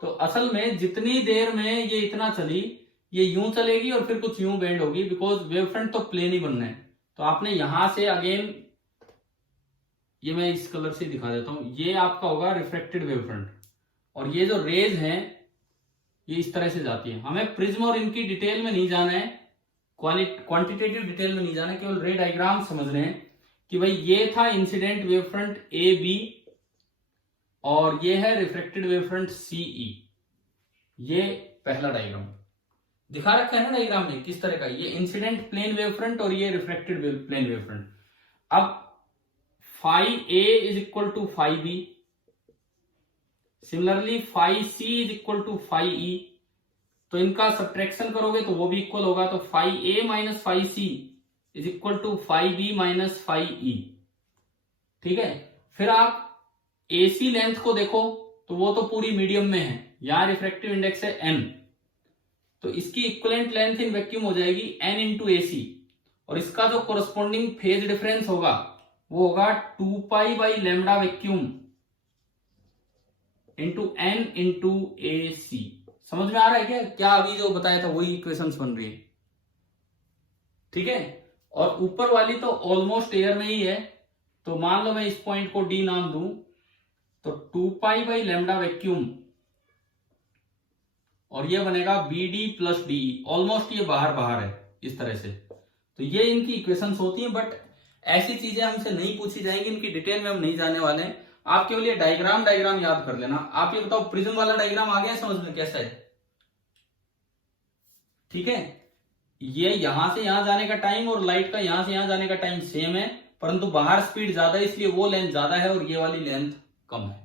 तो असल में जितनी देर में ये इतना चली, ये यूं चलेगी और फिर कुछ यूं बेंड होगी, बिकॉज वेव फ्रंट तो प्लेन ही बनना है। तो आपने यहां से अगेन, ये मैं इस कलर से दिखा देता हूं, ये आपका होगा रिफ्रेक्टेड वेव फ्रंट, और ये जो रेज हैं ये इस तरह से जाती है। हमें प्रिज्म और इनकी डिटेल में नहीं जाना है, क्वांटिटेटिव डिटेल में नहीं जाना है, केवल रे डायग्राम समझ रहे हैं कि भाई ये था incident wave front A B, और ये है रिफ्लेक्टेड वेव फ्रंट सीई। ये पहला डायग्राम दिखा रखा है ना डायग्राम में किस तरह का, ये इंसिडेंट प्लेन वेव फ्रंट और ये रिफ्लेक्टेड प्लेन वेव फ्रंट। अब phi A is equal to phi B, similarly phi C is equal to phi E, तो इनका सब्ट्रैक्शन करोगे तो वो भी इक्वल होगा। तो phi A minus phi C is equal to phi B minus phi E. ठीक है, फिर आप एसी लेंथ को देखो तो वो तो पूरी मीडियम में है, यहां रिफ्रैक्टिव इंडेक्स है n, तो इसकी इक्विवेलेंट लेंथ इन वैक्यूम हो जाएगी n इंटू एसी, और इसका जो कोरस्पॉन्डिंग फेज डिफरेंस होगा वो होगा 2 pi by lambda vacuum into n into A C. समझ में आ रहा है क्या? क्या अभी जो बताया था वही इक्वेशंस बन रही है। ठीक है, और ऊपर वाली तो ऑलमोस्ट एयर में ही है, तो मान लो मैं इस पॉइंट को डी नाम दूं, तो 2 पाई बाई लैम्डा वैक्यूम, और ये बनेगा B D plus D. Almost ये बाहर बाहर है इस तरह से। तो ये इनकी इक्वेशंस होती हैं, बट ऐसी चीजें हमसे नहीं पूछी जाएंगी, इनकी डिटेल में हम नहीं जाने वाले हैं। आप केवल ये डायग्राम याद कर लेना। आप ये बताओ, प्रिज्म वाला डायग्राम आ गया समझ में कैसा है? ठीक है, ये यहां से यहां जाने का टाइम और लाइट का यहां से यहां जाने का टाइम सेम है, परंतु बाहर स्पीड ज्यादा है, इसलिए वो लेंथ ज्यादा है और ये वाली लेंथ कम है।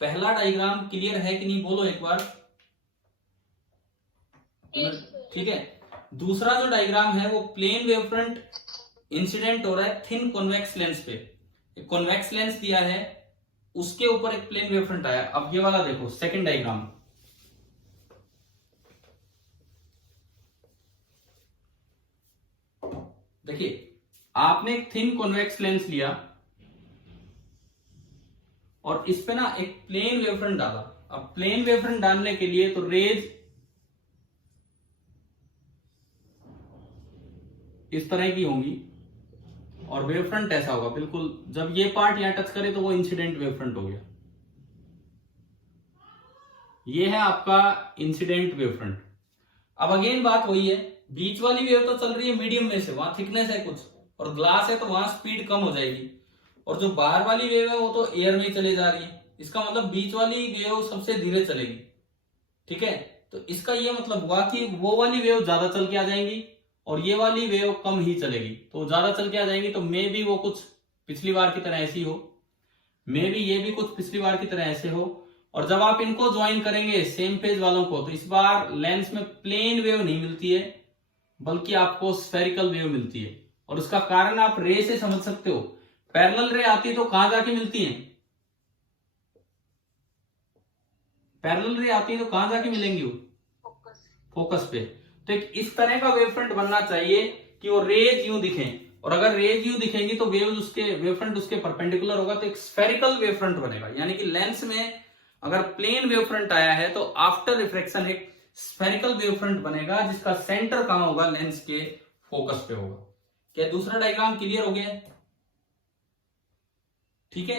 पहला डायग्राम क्लियर है कि नहीं, बोलो एक बार। ठीक है, दूसरा जो डायग्राम है वो प्लेन वेव फ्रंट इंसिडेंट हो रहा है थिन कॉन्वेक्स लेंस पे। एक कॉन्वेक्स लेंस दिया है, उसके ऊपर एक प्लेन वेव फ्रंट आया। अब ये वाला देखो, सेकंड डायग्राम, देखिए आपने एक थिन कॉन्वेक्स लेंस लिया और इस पे ना एक प्लेन वेव फ्रंट डाला। अब प्लेन वेव फ्रंट डालने के लिए तो रेज इस तरह की होंगी और वेव फ्रंट ऐसा होगा बिल्कुल। जब ये पार्ट यहां टच करे तो वो इंसिडेंट वेव फ्रंट हो गया। ये है आपका इंसिडेंट वेव फ्रंट। अब अगेन बात वही है, बीच वाली वेव तो चल रही है मीडियम में से, वहां थिकनेस है कुछ और ग्लास है तो वहां स्पीड कम हो जाएगी, और जो बाहर वाली वेव है वो तो एयर में चले जा रही है। इसका मतलब बीच वाली वेव सबसे धीरे चलेगी। ठीक है, तो इसका ये मतलब हुआ कि वो वाली वेव ज्यादा चल के आ जाएंगी और ये वाली वेव कम ही चलेगी। तो ज्यादा चल के आ जाएंगी तो मे भी वो कुछ पिछली बार की तरह ऐसी हो, मे भी ये भी कुछ पिछली बार की तरह ऐसे हो। और जब आप इनको ज्वाइन करेंगे सेम फेज वालों को, तो इस बार लेंस में प्लेन वेव नहीं मिलती है बल्कि आपको स्फेरिकल वेव मिलती है। और उसका कारण आप रे से समझ सकते हो। पैरेलल रे आती तो कहां जाके मिलती है? पैरेलल रे आती है तो कहां जाके मिलेंगी वो? फोकस पे। तो एक इस तरह का वेव फ्रंट बनना चाहिए कि वो रेज यूं दिखें, और अगर रेज यूं दिखेंगी तो वेव फ्रंट उसके परपेंडिकुलर होगा, तो एक स्फेरिकल वेव फ्रंट बनेगा। यानी कि लेंस में अगर प्लेन वेव फ्रंट आया है तो आफ्टर रिफ्लेक्शन एक स्फेरिकल वेव फ्रंट बनेगा जिसका सेंटर कहां होगा? लेंस के फोकस पे होगा। क्या दूसरा डायग्राम क्लियर हो गया? ठीक है,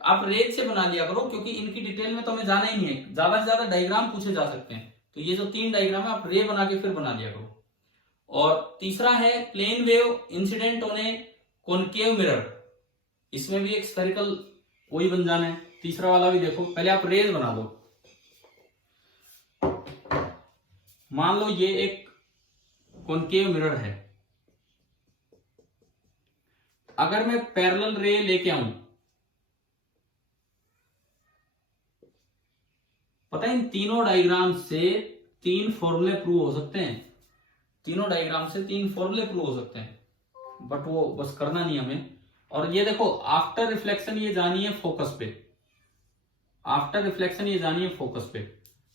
आप रेज से बना लिया करो क्योंकि इनकी डिटेल में तो हमें जाना ही नहीं है। ज्यादा से ज्यादा डायग्राम पूछे जा सकते हैं, तो ये जो 3 डायग्राम है आप रे बना के फिर बना लिया करो। और तीसरा है plane wave incident on a concave mirror, इसमें भी एक स्फेरिकल वही बन जाना है। तीसरा वाला भी देखो, पहले आप रेज बना दो। मान लो ये एक कॉनकेव मिरर है, अगर मैं पैरेलल रे लेके आऊं, पता है इन तीनों डायग्राम से 3 फॉर्मूले प्रूव हो सकते हैं। तीनों डायग्राम से 3 फॉर्मूले प्रूव हो सकते हैं, बट वो बस करना नहीं हमें। और ये देखो, आफ्टर रिफ्लेक्शन ये जानी है फोकस पे, आफ्टर रिफ्लेक्शन ये जानी है फोकस पे।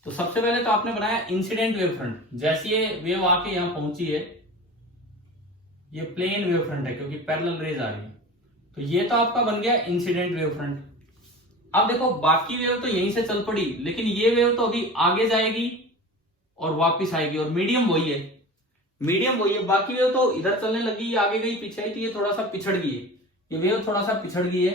तो सबसे पहले तो आपने बनाया इंसिडेंट वेव फ्रंट। जैसे ये वेव आके यहां पहुंची है, ये प्लेन वेव फ्रंट है क्योंकि पैरेलल रेज आ रही है। तो ये तो आपका बन गया इंसिडेंट वेव फ्रंट। अब देखो बाकी वेव तो यहीं से चल पड़ी, लेकिन ये वेव तो अभी आगे जाएगी और वापस आएगी, और मीडियम वही है, मीडियम वही है। बाकी वेव तो इधर चलने लगी, ये आगे गई, पीछे आई, तो ये थोड़ा सा पिछड़ गई है, ये वेव थोड़ा सा पिछड़ गई है।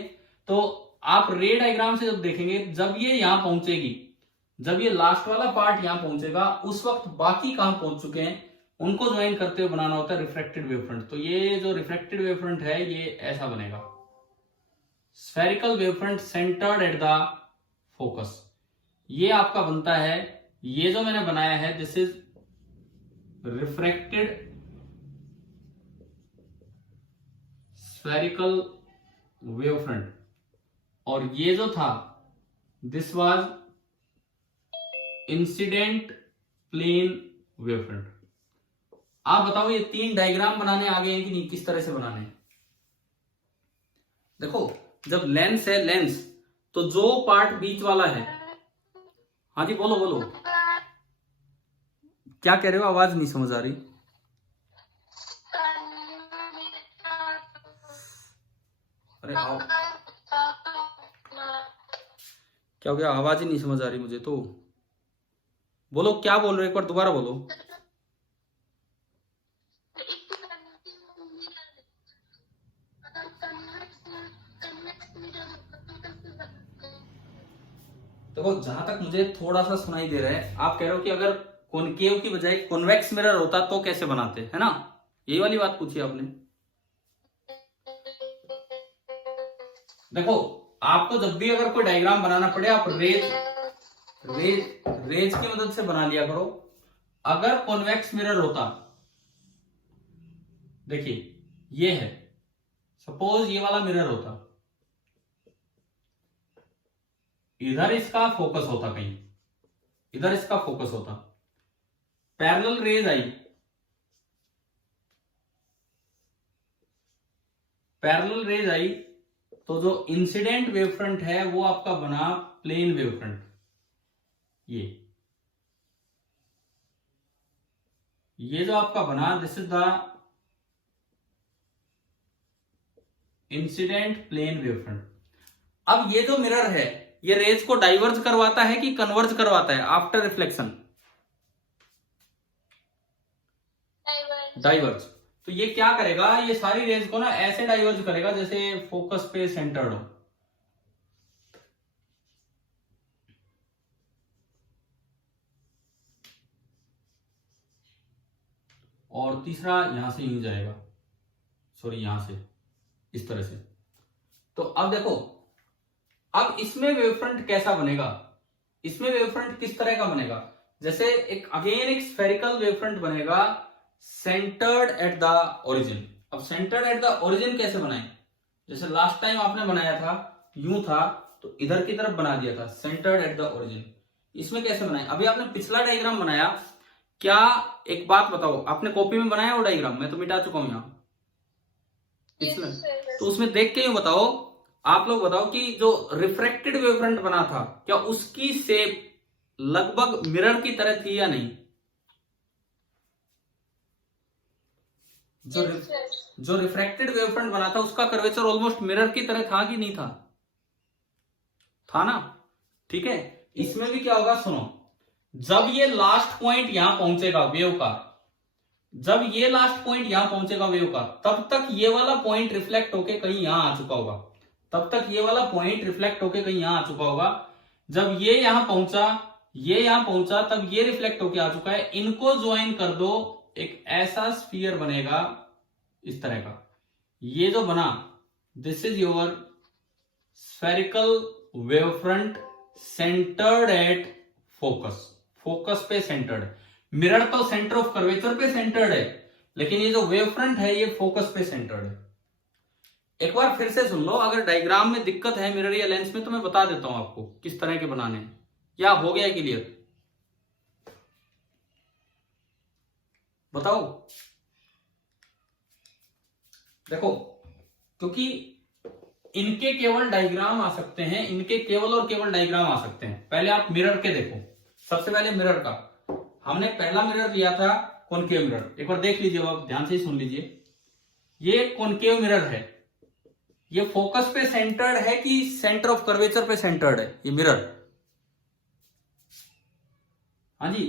तो आप रे डायग्राम से जब देखेंगे, जब ये यहां पहुंचेगी, जब ये लास्ट वाला पार्ट यहां पहुंचेगा, उस वक्त बाकी कहां पहुंच चुके हैं उनको ज्वाइन करते हुए बनाना होता है रिफ्रैक्टेड वेव फ्रंट। तो ये जो रिफ्रैक्टेड वेव फ्रंट है ये ऐसा बनेगा, spherical wave front centred at the focus. ये आपका बनता है, ये जो मैंने बनाया है this is refracted spherical wave front, और ये जो था this was incident plane wave front. आप बताओ ये तीन डायग्राम बनाने आ गए हैं कि नहीं, किस तरह से बनाने हैं? देखो जब लेंस है, लेंस तो जो पार्ट बीच वाला है, हाँ जी बोलो बोलो, क्या कह रहे हो, आवाज नहीं समझ आ रही। अरे आओ, क्या हो गया, आवाज ही नहीं समझ आ रही मुझे तो। बोलो क्या बोल रहे हो, एक बार दोबारा बोलो। देखो जहां तक मुझे थोड़ा सा सुनाई दे रहा है, आप कह रहे हो कि अगर कॉनकेव की बजाय कॉन्वेक्स मिरर होता तो कैसे बनाते, है ना, यही वाली बात पूछी आपने। देखो आपको जब भी अगर कोई डायग्राम बनाना पड़े, आप रेज की मदद से बना लिया करो। अगर कॉन्वेक्स मिरर होता, देखिए ये है, सपोज ये वाला मिरर होता, इधर इसका फोकस होता, कहीं इधर इसका फोकस होता, पैरेलल रेज आई, पैरेलल रेज आई, तो जो इंसिडेंट वेव फ्रंट है वो आपका बना प्लेन वेव फ्रंट। ये जो आपका बना this is the incident plane wave front. अब ये जो मिरर है ये रेज को डाइवर्ज करवाता है कि कन्वर्ज करवाता है आफ्टर रिफ्लेक्शन? डाइवर्ज। तो ये क्या करेगा, ये सारी रेज को ना ऐसे डाइवर्ज करेगा जैसे फोकस पे सेंटर्ड हो। और तीसरा यहां से यूं जाएगा, सॉरी यहां से, इस तरह से। तो अब देखो, अब इसमें वेवफ्रंट कैसा बनेगा, इसमें वेवफ्रंट किस तरह का बनेगा, जैसे एक अगेन एक स्फेरिकल वेवफ्रंट बनेगा सेंटर्ड एट द ओरिजिन। अब सेंटर्ड एट द ओरिजिन कैसे बनाए, जैसे लास्ट टाइम आपने बनाया था यूं था, तो इधर की तरफ बना दिया था सेंटर्ड एट द ओरिजिन। इसमें कैसे बनाए, अभी आपने पिछला डायग्राम बनाया, क्या एक बात बताओ, आपने कॉपी में बनाया वो डायग्राम, मैं तो मिटा चुका हूं यहां इसमें, तो उसमें देख के यूं बताओ, आप लोग बताओ कि जो रिफ्रैक्टेड वेवफ्रंट बना था क्या उसकी शेप लगभग मिरर की तरह थी या नहीं? जो रिफ्रैक्टेड वेवफ्रंट बना था उसका कर्वेचर ऑलमोस्ट मिरर की तरह था कि नहीं था? था ना, ठीक है। इसमें भी क्या होगा सुनो, जब ये लास्ट पॉइंट यहां पहुंचेगा वेव का, जब ये लास्ट पॉइंट यहां पहुंचेगा वेव का, तब तक ये वाला पॉइंट रिफ्लेक्ट होके कहीं यहां आ चुका होगा, तब तक ये वाला पॉइंट रिफ्लेक्ट होके कहीं यहां आ चुका होगा। जब ये यहां पहुंचा, ये यहां पहुंचा, तब ये रिफ्लेक्ट होके आ चुका है। इनको ज्वाइन कर दो, एक ऐसा स्फीयर बनेगा इस तरह का। ये जो बना this is your spherical wavefront centred at focus, focus पे सेंटर्ड। मिरर तो सेंटर ऑफ कर्वेचर पे सेंटर्ड है, लेकिन ये जो वेवफ्रंट है ये फोकस पे सेंटर्ड है। एक बार फिर से सुन लो, अगर डायग्राम में दिक्कत है मिरर या लेंस में तो मैं बता देता हूं आपको किस तरह के बनाने हैं। क्या हो गया क्लियर, बताओ। देखो क्योंकि इनके केवल डायग्राम आ सकते हैं, इनके केवल और केवल डायग्राम आ सकते हैं। पहले आप मिरर के देखो, सबसे पहले मिरर का हमने पहला मिरर लिया था कॉनकेव मिरर, एक बार देख लीजिए, आप ध्यान से ही सुन लीजिए। ये कॉनकेव मिरर है, ये फोकस पे सेंटर्ड है कि सेंटर ऑफ कर्वेचर पे सेंटर्ड है ये मिरर? हाँ जी,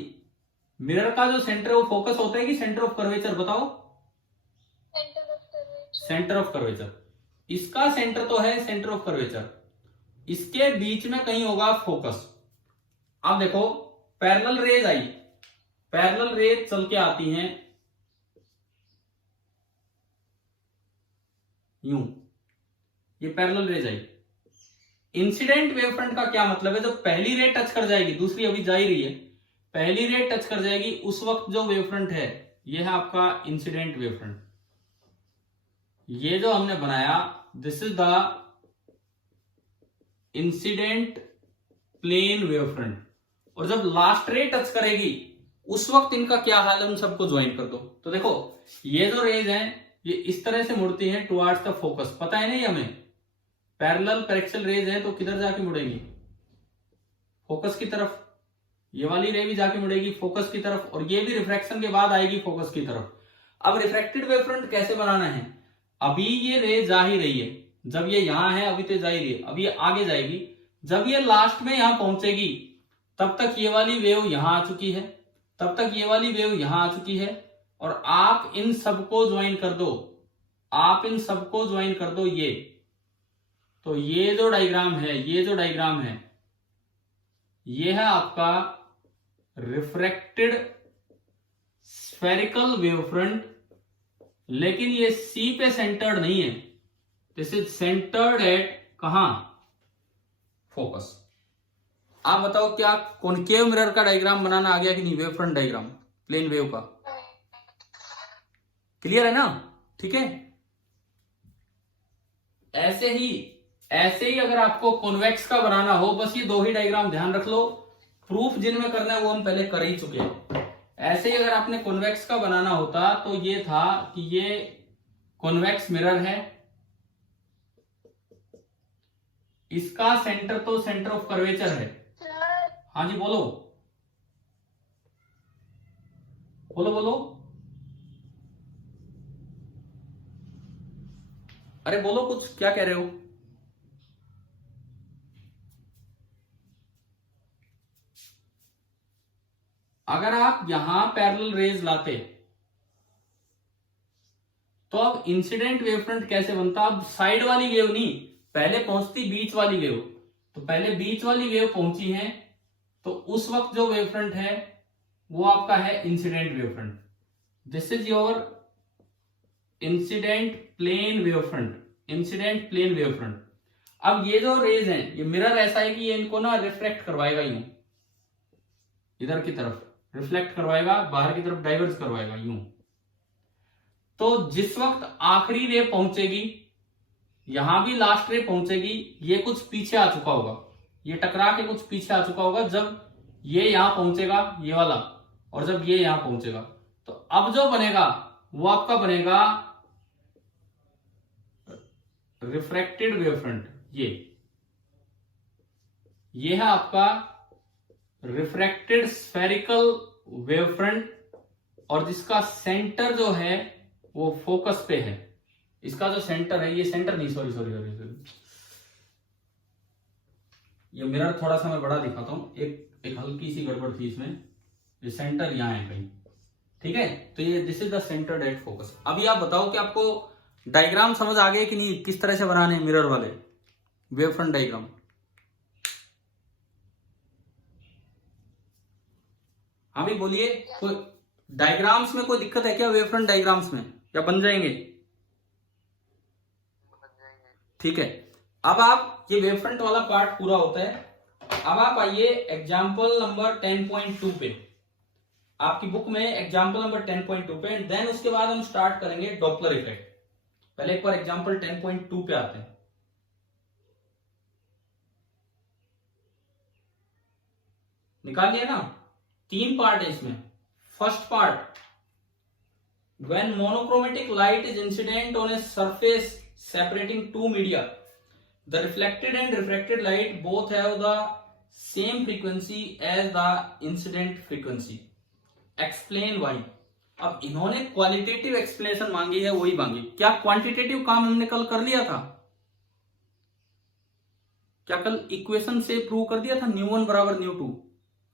मिरर का जो सेंटर है वो फोकस होता है कि सेंटर ऑफ कर्वेचर? बताओ। Centre of curvature. Centre of curvature. इसका सेंटर तो है सेंटर ऑफ कर्वेचर, इसके बीच में कहीं होगा फोकस। अब देखो पैरेलल रेज आई, पैरेलल रेज चल के आती हैं यूं, ये पैरेलल रेज आई। इंसिडेंट वेव फ्रंट का क्या मतलब है? जब पहली रे टच कर जाएगी, दूसरी अभी जा ही रही है, पहली रे टच कर जाएगी उस वक्त जो वेव फ्रंट है ये है आपका इंसिडेंट वेव फ्रंट। ये जो हमने बनाया this is the incident plane wave front. और जब लास्ट रे टच करेगी उस वक्त इनका क्या हाल है, उन सबको ज्वाइन कर दो। तो देखो ये जो रेज हैं ये इस तरह से मुड़ती हैं टुवर्ड्स द फोकस। पता है नहीं हमें, पैरेलल पैरेक्सियल रेज है तो किधर जाके मुड़ेगी? फोकस की तरफ। ये वाली रे भी जाके मुड़ेगी फोकस की तरफ, और ये भी रिफ्रैक्शन के बाद आएगी फोकस की तरफ। अब रिफ्रैक्टेड वेव फ्रंट कैसे बनाना है? अभी ये रे जा ही रही है, जब ये यहां है अभी तो जा ही रही है, अब ये आगे जाएगी, जब ये लास्ट में यहां पहुंचेगी तब तक ये वाली वेव यहां आ चुकी है, तब तक ये वाली वेव यहां आ चुकी है, और आप इन सबको ज्वाइन कर दो, आप इन सबको ज्वाइन कर दो ये। तो ये जो डायग्राम है, ये जो डायग्राम है ये है आपका रिफ्रैक्टेड स्फेरिकल वेव फ्रंट, लेकिन ये सी पे सेंटर्ड नहीं है, दिस इज सेंटर्ड एट कहां? फोकस। आप बताओ क्या कॉनकेव मिरर का डायग्राम बनाना आ गया कि नहीं? Wave front diagram plane wave का क्लियर है ना? ठीक है। ऐसे ही अगर आपको कॉन्वेक्स का बनाना हो, बस ये दो ही डायग्राम ध्यान रख लो, प्रूफ जिनमें करना है वो हम पहले कर ही चुके हैं। ऐसे ही अगर आपने कॉन्वेक्स का बनाना होता तो ये था कि ये कॉन्वेक्स मिरर है, इसका सेंटर तो सेंटर ऑफ कर्वेचर है। हाँ जी बोलो बोलो बोलो, अरे बोलो कुछ, क्या कह रहे हो? अगर आप यहां पैरेलल रेज लाते तो अब इंसिडेंट वेव फ्रंट कैसे बनता? अब साइड वाली वेव नहीं, पहले पहुंचती बीच वाली वेव, तो पहले बीच वाली वेव पहुंची है तो उस वक्त जो वेव फ्रंट है वो आपका है incident wave front. This is your incident plane wave front, incident plane wave front. अब ये जो रेज हैं ये मिरर ऐसा है कि ये इनको ना रिफ्लेक्ट करवाएगा यूं, इधर की तरफ रिफ्लेक्ट करवाएगा, बाहर की तरफ डाइवर्ज करवाएगा यूं। तो जिस वक्त आखिरी रे पहुंचेगी, यहां भी लास्ट रे पहुंचेगी, ये कुछ पीछे आ चुका होगा, ये टकरा के कुछ पीछे आ चुका होगा, जब ये यहां पहुंचेगा ये वाला, और जब ये यहां पहुंचेगा, तो अब जो बनेगा वो आपका बनेगा रिफ्रैक्टेड वेव फ्रंट। ये है आपका रिफ्रैक्टेड स्फेरिकल वेव फ्रंट, और जिसका सेंटर जो है वो फोकस पे है। इसका जो सेंटर है, ये सेंटर नहीं, सॉरी, ये मिरर थोड़ा सा मैं बड़ा दिखाता हूं, एक हल्की सी गड़बड़ थी इसमें, ये सेंटर यहां है कहीं, ठीक है। तो ये this is the centre at focus. अभी आप बताओ कि आपको डायग्राम समझ आ गए कि नहीं, किस तरह से बनाने मिरर वाले वेव फ्रंट डायग्राम? हाँ भी बोलिए, कोई डायग्राम्स में कोई दिक्कत है क्या वेव फ्रंट डायग्राम्स में, या बन जाएंगे? ठीक है। अब आप ये वेव फ्रंट वाला पार्ट पूरा होता है, अब आप आइए एग्जाम्पल नंबर 10.2 पे, आपकी बुक में एग्जाम्पल नंबर 10.2 पे, देन उसके बाद हम स्टार्ट करेंगे डॉपलर इफेक्ट। पहले एक बार एग्जाम्पल 10.2 पे आते हैं। निकाल लिया ना? 3 पार्ट है इसमें। First part, when monochromatic light is incident on a surface separating two media, the reflected and refracted light both have the same frequency as the incident frequency. Explain why. अब इन्होंने क्वालिटेटिव एक्सप्लेनेशन मांगी है, वही मांगी, क्या quantitative काम हमने कल कर लिया था? क्या कल इक्वेशन से प्रूव कर दिया था ν1 बराबर ν2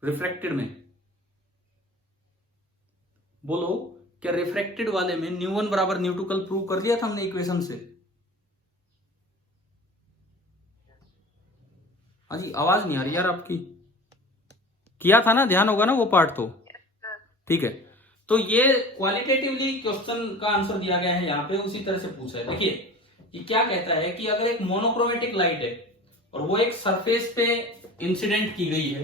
रिफ्रैक्टेड में? बोलो, क्या रिफ्रैक्टेड वाले में ν1 बराबर ν2 कल प्रूव कर दिया था हमने इक्वेशन से? हाँ जी, आवाज नहीं आ रही यार आपकी। किया था ना, ध्यान होगा ना वो पार्ट तो। ठीक है, तो ये क्वालिटेटिवली क्वेश्चन का आंसर दिया गया है यहाँ पे, उसी तरह से पूछा है। देखिए कि क्या कहता है कि अगर एक मोनोक्रोमेटिक लाइट है और वो एक सरफेस पे इंसिडेंट की गई है,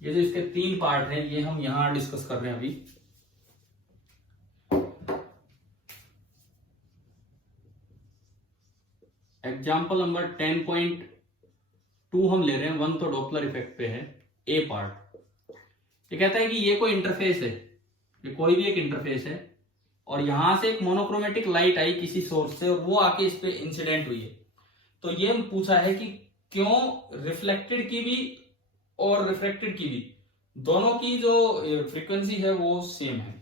ये जो इसके 3 पार्ट हैं ये हम यहां डिस्कस कर रहे हैं अभी। एग्जाम्पल नंबर 10.2 हम ले रहे हैं, 1 तो डॉपलर इफेक्ट पे है, ए पार्ट। ये कहता है कि ये कोई इंटरफेस है, ये कोई भी एक इंटरफेस है और यहां से एक मोनोक्रोमेटिक लाइट आई किसी सोर्स से और वो आके इस पे इंसिडेंट हुई है। तो ये पूछा है कि क्यों रिफ्लेक्टेड की भी और रिफ्रैक्टेड की भी दोनों की जो फ्रीक्वेंसी है वो सेम है।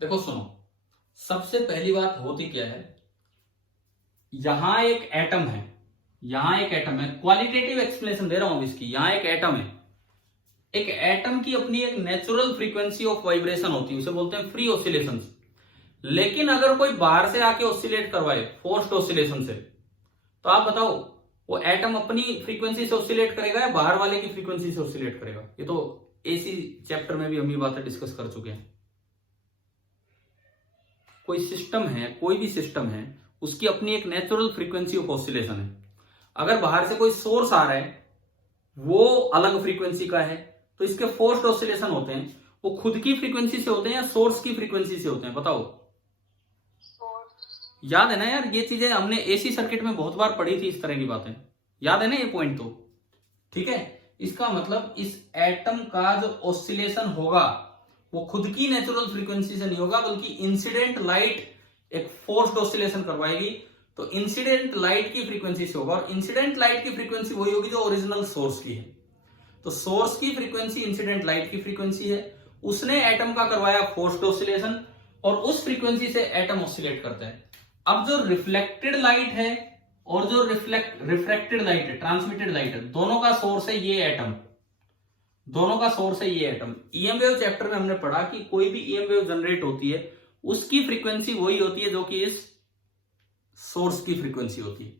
देखो सुनो, सबसे पहली बात होती क्या है, यहां एक एटम है, यहां एक एटम है, क्वालिटेटिव एक्सप्लेनेशन दे रहा हूं इसकी। यहां एक एटम है, एक एटम की अपनी एक नेचुरल फ्रीक्वेंसी ऑफ वाइब्रेशन होती है, उसे बोलते हैं फ्री ऑसिलेशन। लेकिन अगर कोई बाहर से आके ऑसिलेट करवाए फोर्स्ड ऑसिलेशन से, तो आप बताओ वो एटम अपनी फ्रीक्वेंसी से ऑसिलेट करेगा या बाहर वाले की फ्रीक्वेंसी से ऑसिलेट करेगा? ये तो एसी चैप्टर में भी हम ये बातें डिस्कस कर चुके हैं। कोई सिस्टम है, कोई भी सिस्टम है, उसकी अपनी एक नेचुरल फ्रीक्वेंसी ऑफ ऑसिलेशन है। अगर बाहर से कोई सोर्स आ रहा है वो अलग फ्रीक्वेंसी का है, तो इसके फोर्स्ड ऑसिलेशन होते हैं, वो खुद की फ्रीक्वेंसी से होते हैं या सोर्स की फ्रीक्वेंसी से होते हैं? बताओ। याद है ना यार, ये चीजें हमने एसी सर्किट में बहुत बार पढ़ी थी, इस तरह की बातें याद है ना ये पॉइंट तो। ठीक है, इसका मतलब इस एटम का जो ऑसिलेशन होगा वो खुद की नेचुरल फ्रीक्वेंसी से नहीं होगा, बल्कि इंसिडेंट लाइट एक फोर्स्ड ऑसिलेशन करवाएगी, तो इंसिडेंट लाइट की फ्रीक्वेंसी से होगा। और इंसिडेंट लाइट की फ्रीक्वेंसी वही होगी जो ओरिजिनल सोर्स की है। तो सोर्स की फ्रीक्वेंसी इंसिडेंट लाइट की फ्रीक्वेंसी है, उसने एटम का करवाया फोर्स्ड ऑसिलेशन और उस फ्रीक्वेंसी से एटम ऑसिलेट करता है। अब जो रिफ्लेक्टेड लाइट है और जो रिफ्रैक्टेड लाइट है, ट्रांसमिटेड लाइट है, दोनों का सोर्स है ये एटम, दोनों का सोर्स है ये एटम। ईएम वेव चैप्टर में हमने पढ़ा कि कोई भी ईएम वेव जनरेट होती है उसकी फ्रीक्वेंसी वही होती है जो कि इस सोर्स की फ्रीक्वेंसी होती है,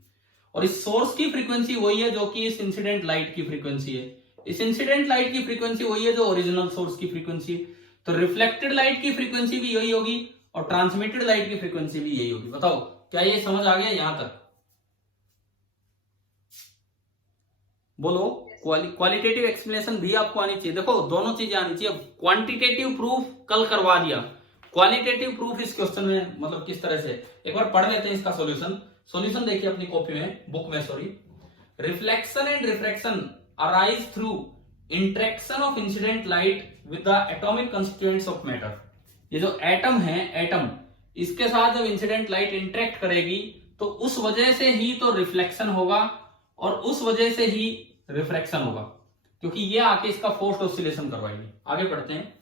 और इस सोर्स की फ्रीक्वेंसी वही है जो कि इस इंसिडेंट लाइट की फ्रीक्वेंसी है। इस इंसिडेंट लाइट की फ्रीक्वेंसी वही है जो ओरिजिनल सोर्स की फ्रीक्वेंसी है। तो रिफ्लेक्टेड लाइट की फ्रीक्वेंसी भी यही होगी और ट्रांसमिटेड लाइट की फ्रीक्वेंसी भी यही होगी। बताओ क्या ये समझ आ गया यहां तक? बोलो, क्वालिटेटिव एक्सप्लेनेशन भी आपको आनी चाहिए। देखो दोनों चीजें आनी चाहिए। क्वांटिटेटिव प्रूफ कल करवा दिया, क्वालिटेटिव प्रूफ इस क्वेश्चन में मतलब किस तरह से, एक बार पढ़ लेते हैं इसका सॉल्यूशन देखिए अपनी कॉपी में, बुक में sorry. Reflection and refraction arise through interaction of incident light with the atomic constituents of matter. ये जो एटम है, एटम इसके साथ जब इंसिडेंट लाइट इंटरेक्ट करेगी तो उस वजह से ही तो रिफ्लेक्शन होगा और उस वजह से ही रिफ्रैक्शन होगा, क्योंकि ये आके इसका फोर्स्ड ऑसिलेशन करवाएगी। आगे पढ़ते हैं।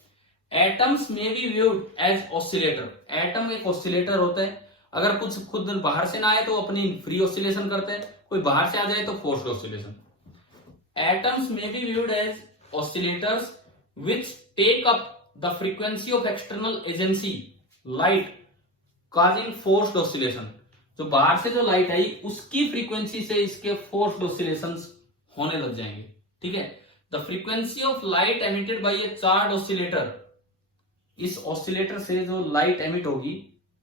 Atoms may be viewed as oscillator. Atom एक ऑसिलेटर होता है, अगर कुछ खुद बाहर से ना आए तो अपनी फ्री ऑसिलेशन करता है, कोई बाहर से आ जाए तो forced oscillation. Atoms may be viewed as oscillators which take up the frequency of external agency light causing forced oscillation. जो बाहर से जो लाइट आई उसकी फ्रीक्वेंसी से इसके फोर्स्ड ऑसिलेशंस होने लग जाएंगे। ठीक है, the frequency of light emitted by A charge oscillator, इस ऑसिलेटर से जो लाइट एमिट होगी,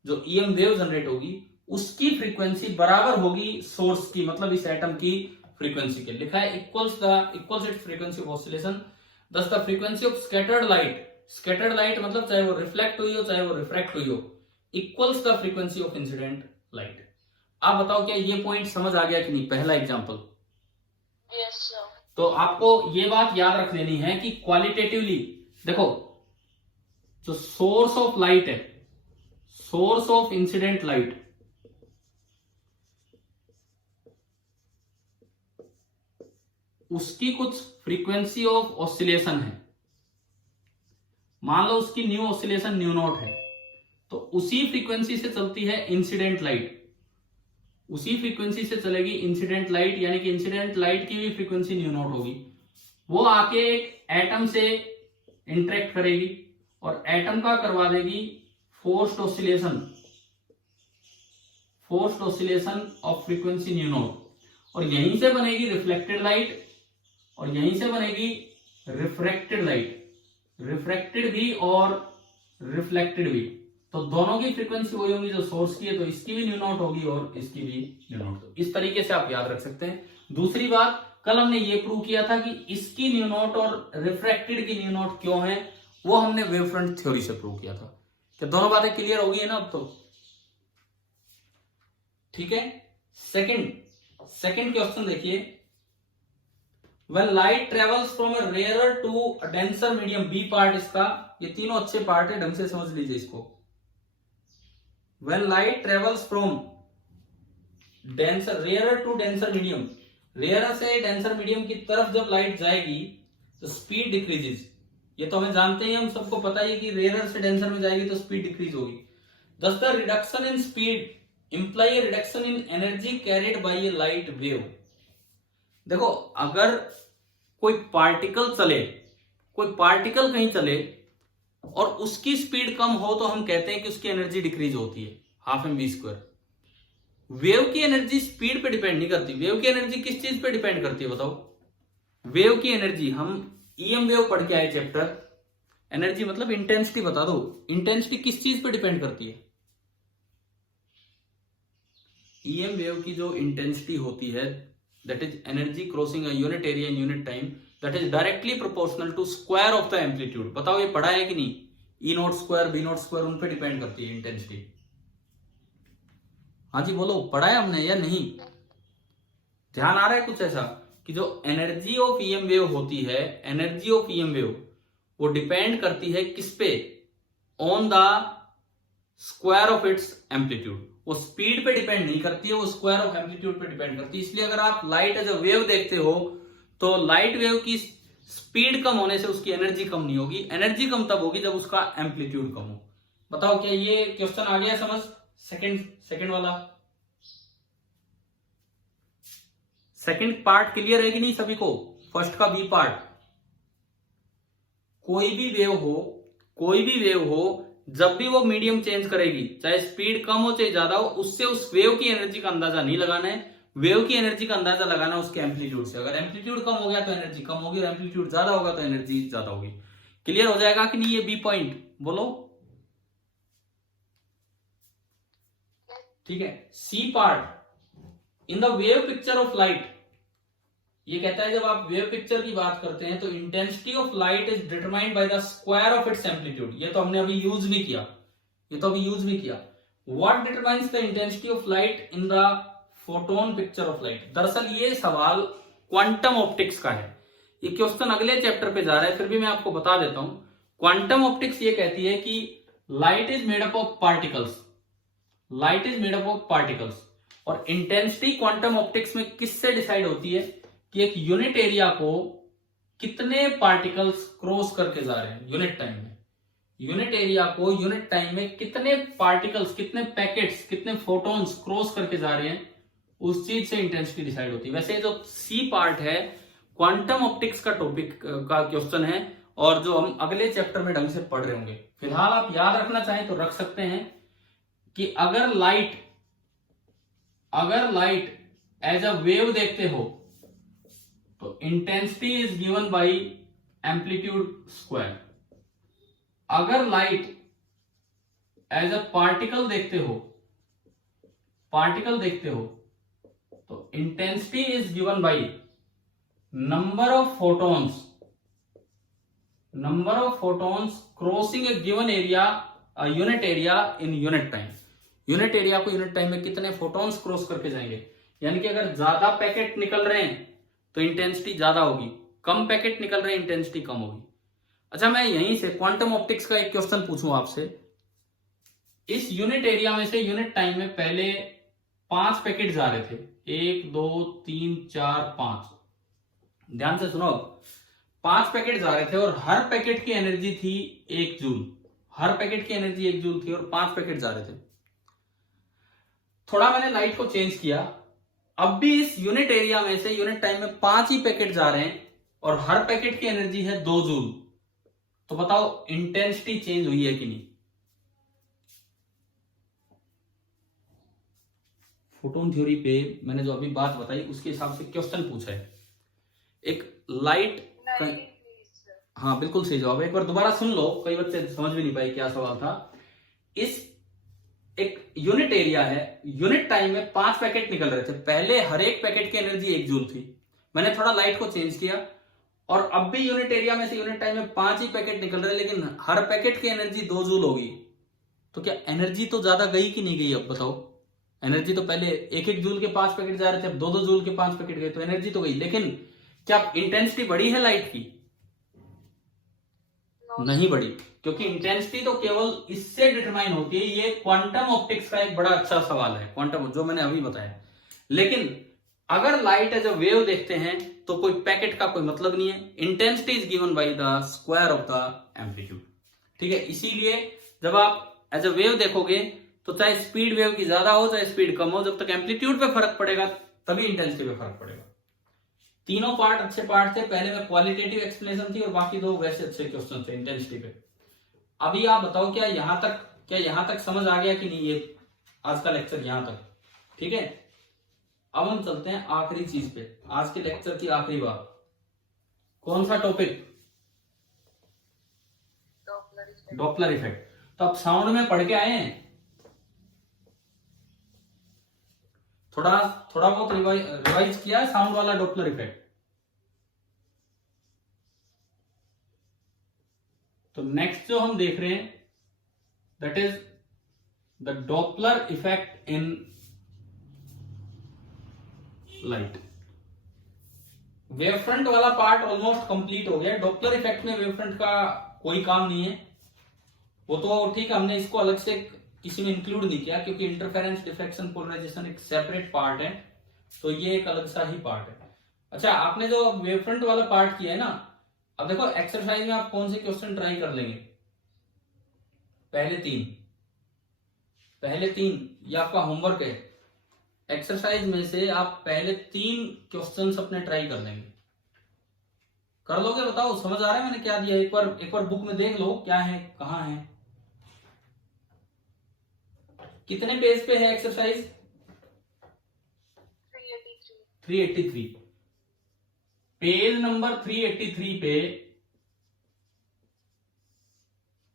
जो ईएम वेव जनरेट होगी, उसकी फ्रीक्वेंसी बराबर होगी सोर्स की, मतलब इस एटम की फ्रीक्वेंसी के। लिखा है equals its frequency of oscillation. Thus the frequency of scattered light मतलब चाहे वो रिफ्लेक्ट हुई हो चाहे वो रिफ्रैक्ट हुई हो, equals the frequency of incident light. आप बताओ क्या ये पॉइंट समझ आ गया कि नहीं? पहला एग्जांपल। Yes sir. तो आपको ये बात याद रख लेनी है कि क्वालिटेटिवली देखो, जो सोर्स ऑफ लाइट है, सोर्स ऑफ इंसिडेंट लाइट, उसकी कुछ फ्रीक्वेंसी ऑफ ऑसिलेशन है। मान लो उसकी न्यू ऑसिलेशन न्यू नॉट है, तो उसी फ्रीक्वेंसी से चलती है इंसिडेंट लाइट। उसी फ्रीक्वेंसी से चलेगी इंसिडेंट लाइट, यानी कि इंसिडेंट लाइट की भी फ्रीक्वेंसी न्यू नॉट होगी। वो आके एक एटम से इंटरेक्ट करेगी और एटम का करवा देगी forced oscillation of frequency new not, और यहीं से बनेगी रिफ्लेक्टेड लाइट और यहीं से बनेगी रिफ्रैक्टेड लाइट, रिफ्रैक्टेड भी और रिफ्लेक्टेड भी। तो दोनों की फ्रीक्वेंसी वही होगी जो सोर्स की है, तो इसकी भी न्यू नॉट होगी और इसकी भी न्यू नॉट होगी। इस तरीके से आप याद रख सकते हैं। दूसरी बात, कल हमने ये प्रूव किया था कि इसकी न्यू नॉट और रिफ्रैक्टेड की न्यू नॉट क्यों है, वो हमने वेवफ्रंट थ्योरी से प्रूव किया था। क्या दोनों बातें क्लियर हो गई है ना अब तो? ठीक है। सेकंड क्वेश्चन देखिए, When light travels from a rarer to a denser medium, B part इसका, ये तीनों अच्छे पार्ट है, ढंग से समझ लीजिए इसको। When light travels from rarer to denser medium, rarer से denser medium की तरफ जब लाइट जाएगी तो स्पीड डिक्रीजेस। ये तो हमें जानते ही, हम सबको पता ही कि रेयर से डेंसर में जाएगी तो स्पीड डिक्रीज होगी। Thus the reduction in speed imply a reduction in energy carried by a light wave। देखो, अगर कोई पार्टिकल कहीं चले और उसकी स्पीड कम हो तो हम कहते हैं कि उसकी एनर्जी डिक्रीज होती है, half m v square. Wave की एनर्जी स्पीड पे डिपेंड नहीं करती। वेव की एनर्जी किस चीज पे डिपेंड करती है बताओ? वेव की एनर्जी, हम ईएम वेव पढ़ के आए चैप्टर, एनर्जी मतलब इंटेंसिटी, बता दो इंटेंसिटी किस चीज पे डिपेंड करती है? ईएम वेव की जो इंटेंसिटी होती है, that is energy crossing a unit area in unit time, that is directly proportional to square of the amplitude। बताओ ये पढ़ा है कि नहीं? E not square, B not square, उन पे डिपेंड करती है इंटेंसिटी। हाँ जी बोलो, पढ़ा है हमने या नहीं? ध्यान आ रहा है कुछ ऐसा कि जो एनर्जी ऑफ ईएम वेव होती है, एनर्जी ऑफ ईएम वेव वो डिपेंड करती है किस पे? On the square of its amplitude. वो स्पीड पे डिपेंड नहीं करती है, वो स्क्वायर ऑफ एम्पलीट्यूड पे डिपेंड करती है। इसलिए अगर आप लाइट एज अ वेव देखते हो तो लाइट वेव की स्पीड कम होने से उसकी एनर्जी कम नहीं होगी। एनर्जी कम तब होगी जब उसका एम्पलीट्यूड कम हो। बताओ क्या ये क्वेश्चन आ गया समझ? सेकंड वाला, सेकंड पार्ट क्लियर है कि नहीं सभी को? फर्स्ट का बी पार्ट, कोई भी वेव हो, जब भी वो मीडियम चेंज करेगी, चाहे स्पीड कम हो चाहे ज्यादा हो, उससे उस वेव की एनर्जी का अंदाजा नहीं लगाना है। वेव की एनर्जी का अंदाजा लगाना है उसके एम्पलीट्यूड से। अगर एम्पलीट्यूड कम हो गया तो एनर्जी कम होगी, और एम्पलीट्यूड ज्यादा होगा तो एनर्जी ज्यादा होगी। क्लियर हो जाएगा कि नहीं ये बी पॉइंट? बोलो। ठीक है। C part, in the wave picture of light, ये कहता है जब आप वेव पिक्चर की बात करते हैं तो intensity of light is determined by the square of its amplitude. ये तो हमने अभी यूज भी किया, what determines the intensity of light in the photon picture of light. दरअसल ये सवाल क्वांटम ऑप्टिक्स का है। ये क्वेश्चन अगले चैप्टर पे जा रहा है, फिर भी मैं आपको बता देता हूं। क्वांटम ऑप्टिक्स ये कहती है कि light is made up of particles, और इंटेंसिटी क्वांटम ऑप्टिक्स में किससे डिसाइड होती है कि एक यूनिट एरिया को कितने पार्टिकल्स क्रॉस करके जा रहे हैं यूनिट टाइम में। यूनिट एरिया को यूनिट टाइम में कितने पार्टिकल्स, कितने पैकेट्स, कितने फोटॉन्स क्रॉस करके जा रहे हैं, उस चीज से इंटेंसिटी डिसाइड होती है। वैसे जो सी पार्ट है क्वांटम ऑप्टिक्स का टॉपिक का क्वेश्चन है, और जो हम अगले चैप्टर में ढंग से पढ़ रहे होंगे। फिलहाल आप याद रखना चाहें तो रख सकते हैं कि अगर लाइट एज अ वेव देखते हो तो intensity is given by amplitude square. अगर लाइट एज अ पार्टिकल देखते हो तो intensity is given by number of photons crossing A given area, unit area in unit time. Unit area को unit time में कितने फोटॉन्स क्रॉस करके जाएंगे। यानी कि अगर ज्यादा पैकेट निकल रहे हैं तो इंटेंसिटी ज्यादा होगी, कम पैकेट निकल रहे हैं इंटेंसिटी कम होगी। अच्छा, मैं यहीं से क्वांटम ऑप्टिक्स का एक क्वेश्चन पूछूं आपसे। इस यूनिट एरिया में से यूनिट टाइम में पहले 5 पैकेट जा रहे थे, 1 2 3 4 5। ध्यान से सुनो, 5 पैकेट जा रहे थे और हर पैकेट की एनर्जी थी 1 जूल। हर पैकेट की एनर्जी 1 जूल थी और 5 पैकेट जा रहे थे। थोड़ा मैंने लाइट को चेंज किया, अब भी इस यूनिट एरिया में से यूनिट टाइम में 5 ही पैकेट जा रहे हैं और हर पैकेट की एनर्जी है 2 जूल। तो बताओ इंटेंसिटी चेंज हुई है कि नहीं? फोटोन थ्योरी पे मैंने जो अभी बात बताई उसके हिसाब से क्वेश्चन पूछा है। एक लाइट हाँ बिल्कुल सही जवाब है। एक बार दोबारा सुन लो, कई बच्चे समझ भी नहीं पाए क्या सवाल था। इस एक यूनिट एरिया है, यूनिट टाइम में 5 पैकेट निकल रहे थे, पहले हर एक पैकेट की एनर्जी 1 जूल थी, मैंने थोड़ा लाइट को चेंज किया और अब भी यूनिट एरिया में से यूनिट टाइम में 5 ही पैकेट निकल रहे हैं, लेकिन हर पैकेट की एनर्जी 2 जूल होगी। तो क्या एनर्जी तो ज्यादा गई कि नहीं गई? अब बताओ, एनर्जी तो पहले 1-1 जूल के 5 पैकेट जा रहे थे, अब 2-2 जूल के 5 पैकेट गए, तो एनर्जी तो गई, लेकिन क्या इंटेंसिटी बढ़ी है लाइट की? नहीं बढ़ी, क्योंकि इंटेंसिटी तो केवल इससे डिटरमाइन होती है। ये क्वांटम ऑप्टिक्स का एक बड़ा अच्छा सवाल है, क्वांटम जो मैंने अभी बताया। लेकिन अगर लाइट एज अ वेव देखते हैं तो कोई पैकेट का कोई मतलब नहीं है। Intensity is given by the square of the amplitude, ठीक है। इसीलिए जब आप एज अ वेव देखोगे तो चाहे स्पीड वेव की ज्यादा हो चाहे स्पीड कम हो, जब तक एम्पलीट्यूड पे फर्क पड़ेगा तभी इंटेंसिटी पे फर्क पड़ेगा। तीनों पार्ट अच्छे पार्ट थे, पहले में क्वालिटेटिव एक्सप्लेनेशन थी और बाकी 2 वैसे अच्छे क्वेश्चन थे इंटेंसिटी पे। अभी आप बताओ क्या यहां तक समझ आ गया कि नहीं? ये आज का लेक्चर यहां तक ठीक है। अब हम चलते हैं आखिरी चीज पे, आज के लेक्चर की आखिरी बात। कौन सा टॉपिक? Doppler effect. तो अब साउंड में पढ़ के आए हैं, थोड़ा बहुत रिवाइज किया है साउंड वाला डॉपलर इफेक्ट। तो नेक्स्ट जो हम देख रहे हैं that is the Doppler effect in light. Wavefront वाला पार्ट ऑलमोस्ट कंप्लीट हो गया। डॉपलर इफेक्ट में वेवफ्रंट का कोई काम नहीं है, वो तो ठीक है, हमने इसको अलग से किसी में इंक्लूड नहीं किया क्योंकि इंटरफेरेंस, डिफ्लेक्शन, पोलराइजेशन एक सेपरेट पार्ट है, तो ये एक अलग सा ही पार्ट है। अच्छा, आपने जो वेवफ्रंट वाला पार्ट किया है ना, अब देखो एक्सरसाइज में आप कौन से क्वेश्चन ट्राई कर लेंगे? पहले तीन ये आपका होमवर्क है। एक्सरसाइज में से आप पहले 3 क्वेश्चंस अपने ट्राई कर लेंगे। कर लोगे? बताओ समझ आ रहा है मैंने क्या दिया? एक बार बुक में देख लो क्या है, कहां है, कितने पेज पे है एक्सरसाइज? 383। पेज नंबर 383 पे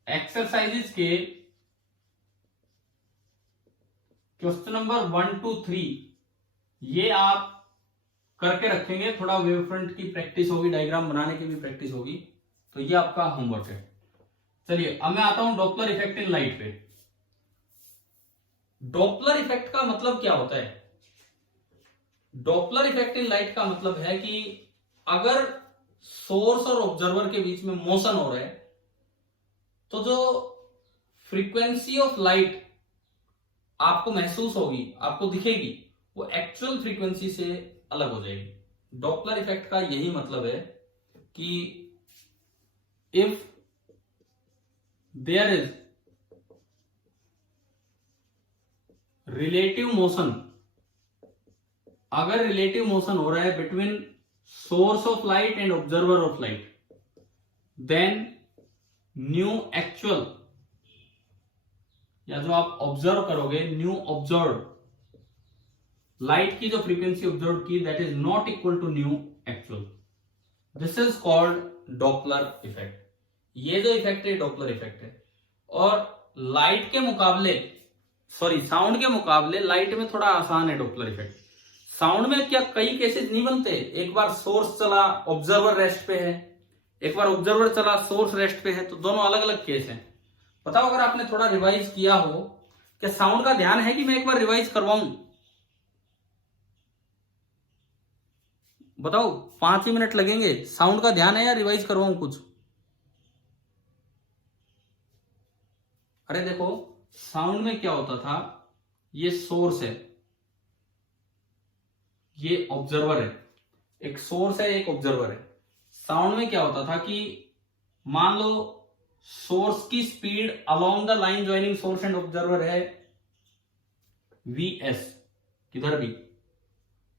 एक्सरसाइजेस के क्वेश्चन नंबर 1 to 3 ये आप करके रखेंगे। थोड़ा वेवफ्रंट की प्रैक्टिस होगी, डायग्राम बनाने की भी प्रैक्टिस होगी, तो ये आपका होमवर्क है। चलिए अब मैं आता हूं डॉपलर इफेक्ट इन लाइट पे। डॉपलर इफेक्ट का मतलब क्या होता है? डॉपलर इफेक्ट इन लाइट का मतलब है कि अगर सोर्स और ऑब्जर्वर के बीच में मोशन हो रहा है तो जो फ्रीक्वेंसी ऑफ लाइट आपको महसूस होगी, आपको दिखेगी, वो एक्चुअल फ्रीक्वेंसी से अलग हो जाएगी। डॉपलर इफेक्ट का यही मतलब है कि if there is relative motion, अगर रिलेटिव मोशन हो रहा है between source of light and observer of light, then nu actual, या जो आप ऑब्जर्व करोगे, न्यू ऑब्जर्व लाइट की जो फ्रीक्वेंसी ऑब्जर्व की, that is not equal to nu actual. This is called Doppler effect. ये जो इफेक्ट है डॉपलर इफेक्ट है। और लाइट के मुकाबले, साउंड के मुकाबले लाइट में थोड़ा आसान है डॉपलर इफेक्ट। साउंड में क्या कई केसेस नहीं बनते? एक बार सोर्स चला, ऑब्जर्वर रेस्ट पे है, एक बार ऑब्जर्वर चला, सोर्स रेस्ट पे है, तो दोनों अलग अलग केस हैं। बताओ अगर आपने थोड़ा रिवाइज किया हो, क्या साउंड का ध्यान है कि मैं एक बार रिवाइज करवाऊं? बताओ 5 ही मिनट लगेंगे। साउंड का ध्यान है या रिवाइज करवाऊं कुछ? अरे देखो, साउंड में क्या होता था, ये सोर्स है, ये ऑब्जर्वर है, एक सोर्स है एक ऑब्जर्वर है। साउंड में क्या होता था कि मान लो सोर्स की speed along the line joining source and observer है VS, किधर भी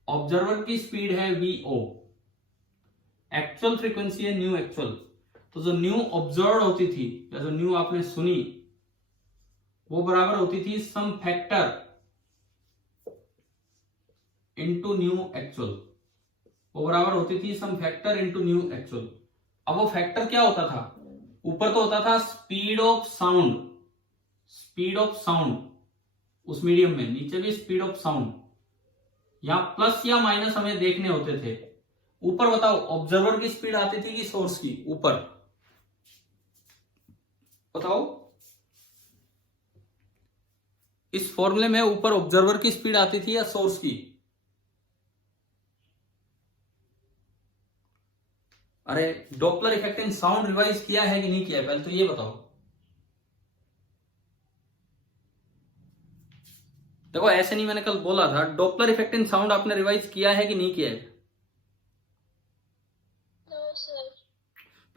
ऑब्जर्वर की स्पीड है VO, एक्चुअल फ्रीक्वेंसी है न्यू एक्चुअल। तो जो न्यू ऑब्जर्व होती थी या जो न्यू आपने सुनी वो बराबर होती थी some factor into nu actual, वो बराबर होती थी some factor into nu actual. अब वो फैक्टर क्या होता था, ऊपर तो होता था speed of sound, speed of sound उस मीडियम में, नीचे भी स्पीड ऑफ साउंड, या प्लस या माइनस हमें देखने होते थे। ऊपर बताओ ऑब्जर्वर की स्पीड आती थी कि सोर्स की, ऊपर बताओ। इस फॉर्मूले में ऊपर ऑब्जर्वर की स्पीड आती थी या सोर्स की? अरे Doppler effect in sound revise किया है कि नहीं किया है, पहले तो ये बताओ। देखो ऐसे नहीं, मैंने कल बोला था डॉपलर इफेक्ट इन साउंड आपने रिवाइज किया है कि नहीं किया है? No sir.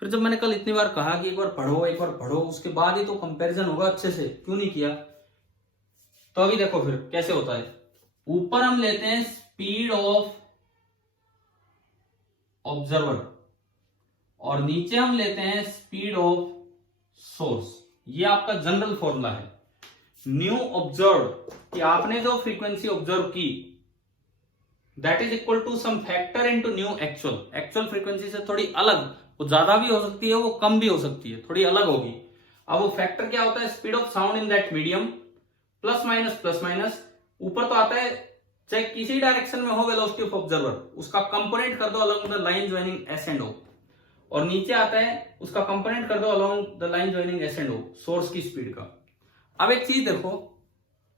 फिर जब मैंने कल इतनी बार कहा कि एक बार पढ़ो उसके बाद ही तो कंपैरिजन होगा अच्छे से, क्यों नहीं किया? तो अभी देखो फिर कैसे होता है। ऊपर हम लेते हैं स्पीड ऑफ ऑब्जर्वर और नीचे हम लेते हैं स्पीड ऑफ सोर्स। ये आपका जनरल फॉर्मूला है। न्यू ऑब्जर्व कि आपने जो फ्रीक्वेंसी ऑब्जर्व की that is equal to some factor into nu actual. Actual frequency से थोड़ी अलग, वो ज्यादा भी हो सकती है, वो कम भी हो सकती है, थोड़ी अलग होगी। अब वो फैक्टर क्या होता है, speed of sound in that medium, plus minus. ऊपर तो आता है चाहे किसी डायरेक्शन में हो वेलोसिटी ऑफ ऑब्जर्वर, उसका कंपोनेंट कर दो along the line joining S and O, और नीचे आता है उसका कंपोनेंट कर दो along the line joining S and O, source की स्पीड का। अब एक चीज देखो,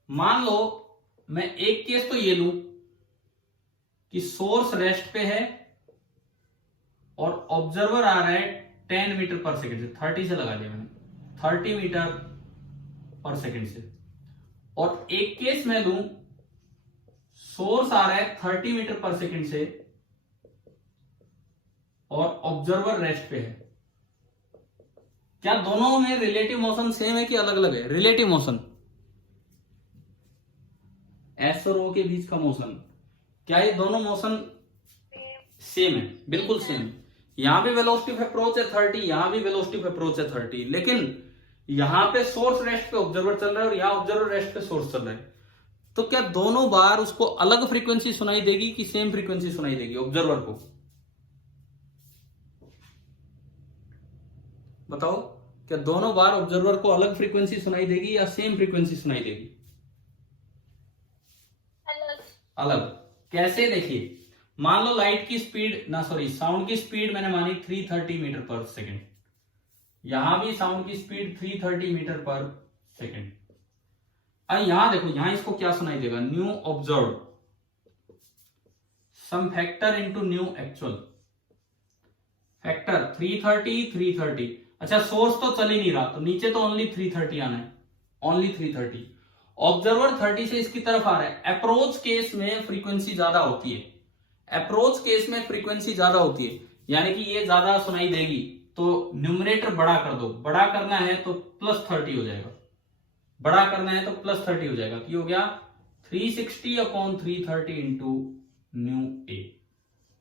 मान लो मैं एक केस तो ये लूं कि सोर्स रेस्ट पे है और ऑब्जर्वर आ रहा है 10 मीटर पर सेकेंड से, 30 से लगा दिया मैंने, 30 मीटर पर सेकेंड से। और एक केस मैं लूं सोर्स आ रहा है 30 मीटर पर सेकेंड से और ऑब्जर्वर रेस्ट पे है। क्या दोनों में रिलेटिव मोशन सेम है कि अलग अलग है? रिलेटिव मोशन, एस और ओ के बीच का मोशन, क्या ये दोनों मोशन सेम है? बिल्कुल सेम। यहां भी वेलोसिटी ऑफ अप्रोच है 30, यहां भी वेलोसिटी ऑफ अप्रोच है 30, लेकिन यहां पे सोर्स रेस्ट पे ऑब्जर्वर चल रहा है और यहां ऑब्जर्वर रेस्ट पे सोर्स चल रहा है। तो क्या दोनों बार उसको अलग फ्रीक्वेंसी सुनाई देगी कि सेम फ्रीक्वेंसी सुनाई देगी ऑब्जर्वर को? बताओ, क्या दोनों बार ऑब्जर्वर को अलग फ्रीक्वेंसी सुनाई देगी या सेम फ्रीक्वेंसी सुनाई देगी? अलग। कैसे? देखिए, मान लो लाइट की स्पीड साउंड की स्पीड मैंने मानी 330 मीटर पर सेकेंड, यहां भी साउंड की स्पीड 330 मीटर पर सेकेंड। अब यहां देखो, यहां इसको क्या सुनाई देगा, nu observe some factor into nu actual. Factor 330। अच्छा, सोर्स तो चल ही नहीं रहा, तो नीचे तो ओनली 330 आना है, ओनली 330। ऑब्जर्वर 30 से इसकी तरफ आ रहा है। अप्रोच केस में फ्रीक्वेंसी ज्यादा होती है, अप्रोच केस में फ्रीक्वेंसी ज्यादा होती है, यानी कि ये ज्यादा सुनाई देगी। तो न्यूमरेटर बड़ा कर दो, बड़ा करना है तो प्लस 30 हो जाएगा, बड़ा करना है तो प्लस 30 हो जाएगा। कि हो गया 360/330 इंटू न्यू ए।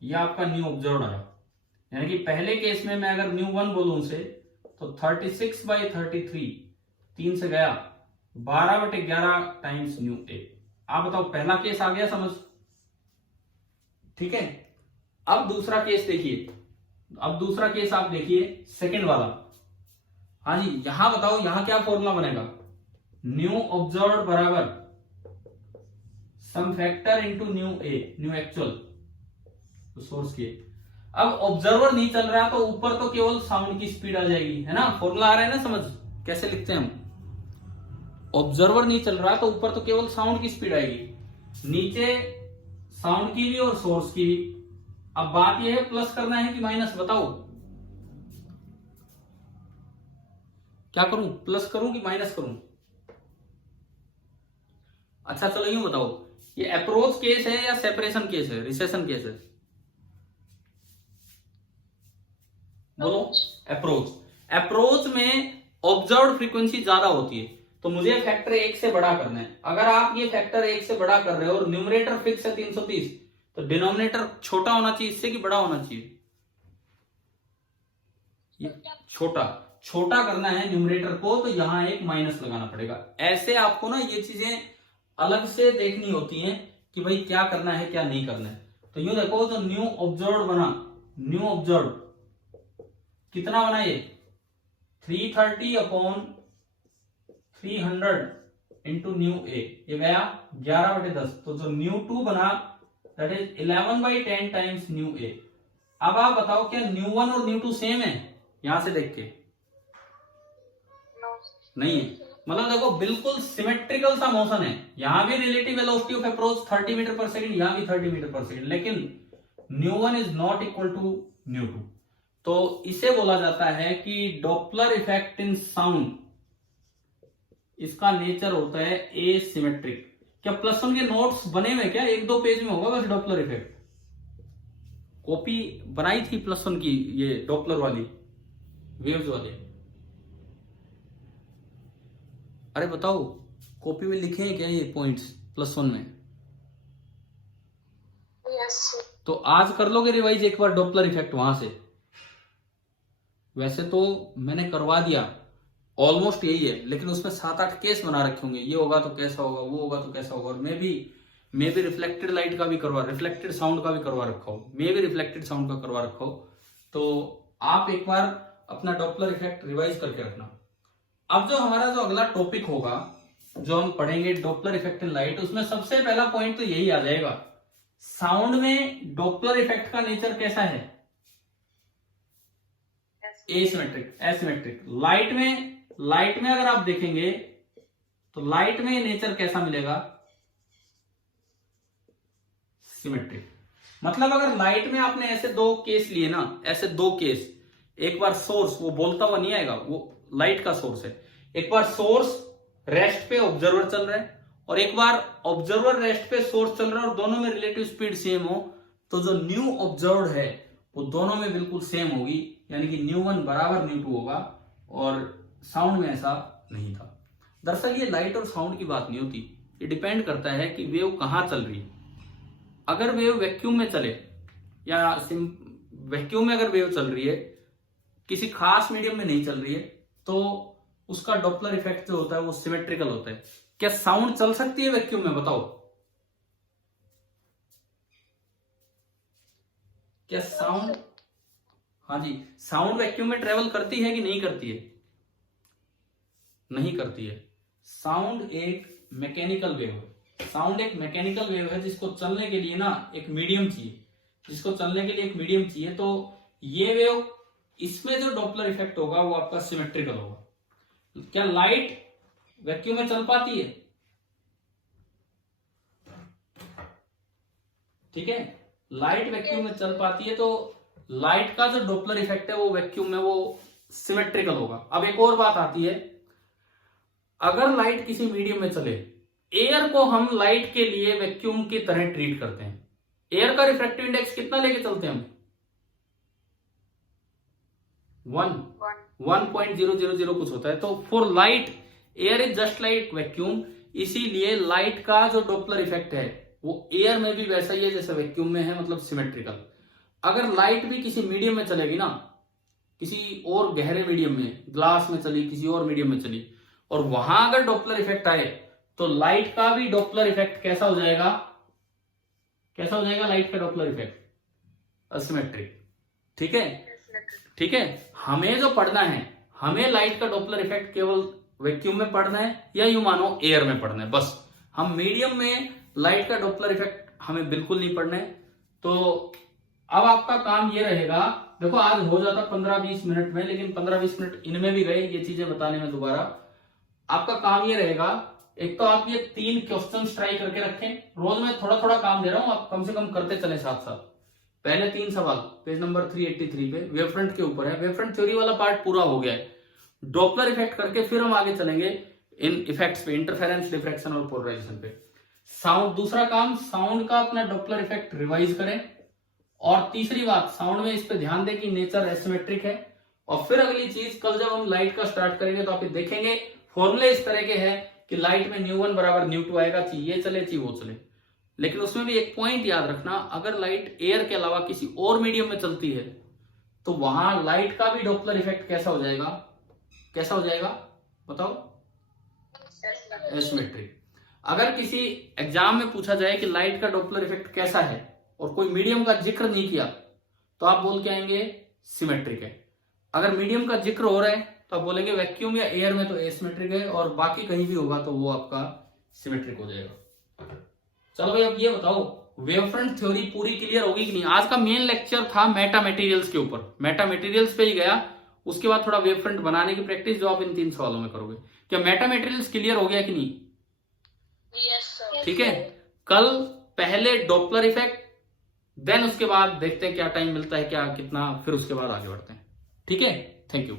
ये आपका न्यू ऑब्जर्व आया। यानी कि पहले केस में मैं अगर न्यू 1 बोलूं उसे, तो 36/33, 3 से गया 12/11 टाइम्स न्यू ए। आप बताओ, पहला केस आ गया समझ? ठीक है। अब दूसरा केस देखिए, अब दूसरा केस आप देखिए, सेकंड वाला। हाँ जी, यहां बताओ, यहां क्या फॉर्मूला बनेगा, न्यू ऑब्जर्व बराबर सम फैक्टर इनटू न्यू ए, न्यू एक्चुअल, तो सोर्स की। अब ऑब्जर्वर नहीं चल रहा तो ऊपर तो केवल साउंड की स्पीड आ जाएगी, है ना? फॉर्मूला आ रहा है ना समझ? कैसे लिखते हैं हम, ऑब्जर्वर नहीं चल रहा तो ऊपर तो केवल साउंड की स्पीड आएगी, नीचे साउंड की भी और सोर्स की भी। अब बात यह है प्लस करना है कि माइनस, बताओ क्या करूं, प्लस करूं कि माइनस करूं? अच्छा चलो यूं बताओ, ये अप्रोच केस है या सेपरेशन केस है, रिसेशन केस है? बोलो। अप्रोच। अप्रोच में ऑब्जर्व फ्रीक्वेंसी ज्यादा होती है, तो तो मुझे फैक्टर 1 से बड़ा करना है। अगर आप ये फैक्टर 1 से बड़ा कर रहे हो और न्यूमरेटर फिक्स है 330, तो डिनोमिनेटर छोटा होना चाहिए इससे कि बड़ा होना चाहिए? ये छोटा करना है न्यूमरेटर को, तो यहां एक माइनस लगाना पड़ेगा। ऐसे आपको ना ये चीजें अलग से देखनी होती हैं कि भाई क्या करना है क्या नहीं करना है। तो यूं देखो, जो न्यू ऑब्जर्व बना, न्यू ऑब्जर्व कितना बना ये 330 अपॉन 300 इंटू न्यू ए, ये गया 11/10। तो जो न्यू 2 बना दैट इज 11/10 टाइम्स न्यू ए। अब आप बताओ क्या न्यू 1 और न्यू 2 सेम है? यहां से देख के नहीं है। मतलब देखो बिल्कुल सिमेट्रिकल सा मोशन है। यहां भी relative velocity of approach 30 metre per second, यहां भी 30 मीटर पर सेकंड, लेकिन nu 1 is not equal to nu 2। तो इसे बोला जाता है कि डॉपलर इफेक्ट इन साउंड, इसका नेचर होता है एसिमेट्रिक। क्या +1 के नोट्स बने हुए? क्या 1-2 पेज में होगा बस डॉपलर इफेक्ट। कॉपी बनाई थी +1 की, ये डॉपलर वाली वेव्स वाले। अरे बताओ, कॉपी में लिखे हैं क्या ये पॉइंट्स +1 में? यस। तो आज कर लोगे रिवाइज एक बार डॉपलर इफेक्ट वहां से? वैसे तो मैंने करवा दिया, ऑलमोस्ट यही है, लेकिन उसमें 7-8 केस बना रखे होंगे। ये होगा तो कैसा होगा, वो होगा तो कैसा होगा। और मैं भी रिफ्लेक्टेड लाइट का भी करवा, रिफ्लेक्टेड साउंड का भी करवा रखा हूं, मैं भी रिफ्लेक्टेड साउंड का करवा रखा हूं। तो आप एक बार अपना डॉपलर इफेक्ट रिवाइज करके रखना। अब जो हमारा जो अगला टॉपिक होगा, जो हम पढ़ेंगे डॉपलर इफेक्ट इन लाइट, उसमें सबसे पहला पॉइंट तो यही आ जाएगा, साउंड में डॉपलर इफेक्ट का नेचर कैसा है? एसिमेट्रिक। एसिमेट्रिक। लाइट में अगर आप देखेंगे तो लाइट में नेचर कैसा मिलेगा? सिमेट्रिक। मतलब अगर लाइट में आपने ऐसे 2 केस लिए ना, ऐसे 2 केस, एक बार सोर्स, वो बोलता हुआ नहीं आएगा, वो लाइट का सोर्स है। एक बार सोर्स रेस्ट पे ऑब्जर्वर चल रहा है, और एक बार ऑब्जर्वर रेस्ट पे सोर्स चल रहा है, और दोनों में रिलेटिव स्पीड सेम हो, तो जो न्यू ऑब्जर्व्ड है वो दोनों में बिल्कुल सेम होगी, यानी कि न्यू 1 बराबर न्यू 2 होगा। और साउंड में ऐसा नहीं था। दरअसल ये लाइट और साउंड की बात नहीं होती, ये डिपेंड करता है कि वेव कहां चल रही है। अगर वेव वैक्यूम में चले, या वैक्यूम में अगर वेव चल रही है, किसी खास मीडियम में नहीं चल रही है, तो उसका डॉपलर इफेक्ट जो होता है वो सिमेट्रिकल होता है। क्या साउंड चल सकती है वैक्यूम में? बताओ, क्या साउंड, हाँ जी, साउंड वैक्यूम में ट्रेवल करती है कि नहीं करती है? नहीं करती है। साउंड एक मैकेनिकल वेव है। साउंड एक मैकेनिकल वेव है जिसको चलने के लिए ना एक मीडियम चाहिए, तो ये वेव, इसमें जो डॉपलर इफेक्ट होगा वो आपका सिमेट्रिकल होगा। क्या लाइट वैक्यूम में चल पाती है? ठीक है, लाइट वैक्यूम में चल पाती है, तो लाइट का जो डॉपलर इफेक्ट है वो वैक्यूम में वो सिमेट्रिकल होगा। अब एक और बात आती है, अगर लाइट किसी मीडियम में चले, एयर को हम लाइट के लिए वैक्यूम की तरह ट्रीट करते हैं। एयर का रिफ्रैक्टिव इंडेक्स कितना लेके चलते हैं हम? 1.000 कुछ होता है। तो for light, air is just like vacuum, इसीलिए लाइट का जो डॉपलर इफेक्ट है वो एयर में भी वैसा ही है जैसे वैक्यूम में है, मतलब सिमेट्रिकल। अगर लाइट भी किसी मीडियम में चलेगी ना, किसी और गहरे मीडियम में, ग्लास में चली, किसी और मीडियम में चली, और वहां अगर डॉपलर इफेक्ट आए, तो लाइट का भी डॉपलर इफेक्ट कैसा हो जाएगा? लाइट का डॉपलर इफेक्ट असिमेट्रिक। ठीक है, हमें जो पढ़ना है, हमें लाइट का डॉपलर इफेक्ट केवल वैक्यूम में पढ़ना है, या यूं मानो एयर में पढ़ना है, बस। हम मीडियम में लाइट का डॉपलर इफेक्ट हमें बिल्कुल नहीं पढ़ना है। तो अब आपका काम ये रहेगा, देखो आज हो जाता 15-20 मिनट में, लेकिन 15-20 मिनट इनमें भी गए ये चीजें बताने में। दोबारा आपका काम ये रहेगा, एक तो आप ये 3 क्वेश्चंस ट्राई करके रखें। रोज मैं थोड़ा थोड़ा काम दे रहा हूं, आप कम से कम करते चले साथ साथ। पहले 3 सवाल पेज नंबर 383 पे वेवफ्रंट के ऊपर है। वेवफ्रंट थ्योरी वाला पार्ट पूरा हो गया है। डॉपलर इफेक्ट करके फिर हम आगे चलेंगे इन इफेक्ट्स पे, इंटरफेरेंस, डिफ्रैक्शन और पोलराइजेशन पे। साउंड, दूसरा काम, साउंड का अपना डॉपलर इफेक्ट रिवाइज करें। और तीसरी बात, साउंड में इस पे ध्यान दें कि नेचर एसिमेट्रिक है। और फिर अगली चीज, कल जब हम लाइट का स्टार्ट करेंगे तो आप ये देखेंगे फॉर्मूले इस तरह के हैं कि लाइट में न्यू 1 बराबर न्यू 2 आएगा, चाहे ये चले चाहे वो चले। लेकिन उसमें भी एक पॉइंट याद रखना, अगर लाइट एयर के अलावा किसी और मीडियम में चलती है तो वहां लाइट का भी डॉपलर इफेक्ट कैसा हो जाएगा, कैसा हो जाएगा बताओ? एसिमेट्रिक। अगर किसी एग्जाम में पूछा जाए कि लाइट का डॉपलर इफेक्ट कैसा है और कोई मीडियम का जिक्र नहीं किया तो आप बोल के आएंगे सिमेट्रिक है। अगर मीडियम का जिक्र हो रहा है तो आप बोलेंगे वैक्यूम या एयर में तो एसिमेट्रिक है, और बाकी कहीं भी होगा तो वो आपका सिमेट्रिक हो जाएगा। चलो भाई, अब ये बताओ वेवफ्रंट थ्योरी पूरी क्लियर होगी कि नहीं? आज का मेन लेक्चर था मेटा मटेरियल्स के ऊपर, मेटा मटेरियल्स पे ही गया, उसके बाद थोड़ा वेवफ्रंट बनाने की प्रैक्टिस जो आप इन 3 सवालों में करोगे। क्या मेटा मटेरियल्स क्लियर हो गया कि नहीं? Yes sir. ठीक है, कल पहले डॉपलर इफेक्ट, देन उसके बाद देखते हैं क्या टाइम मिलता है, क्या कितना, फिर उसके बाद आगे बढ़ते हैं। ठीक है, थैंक यू।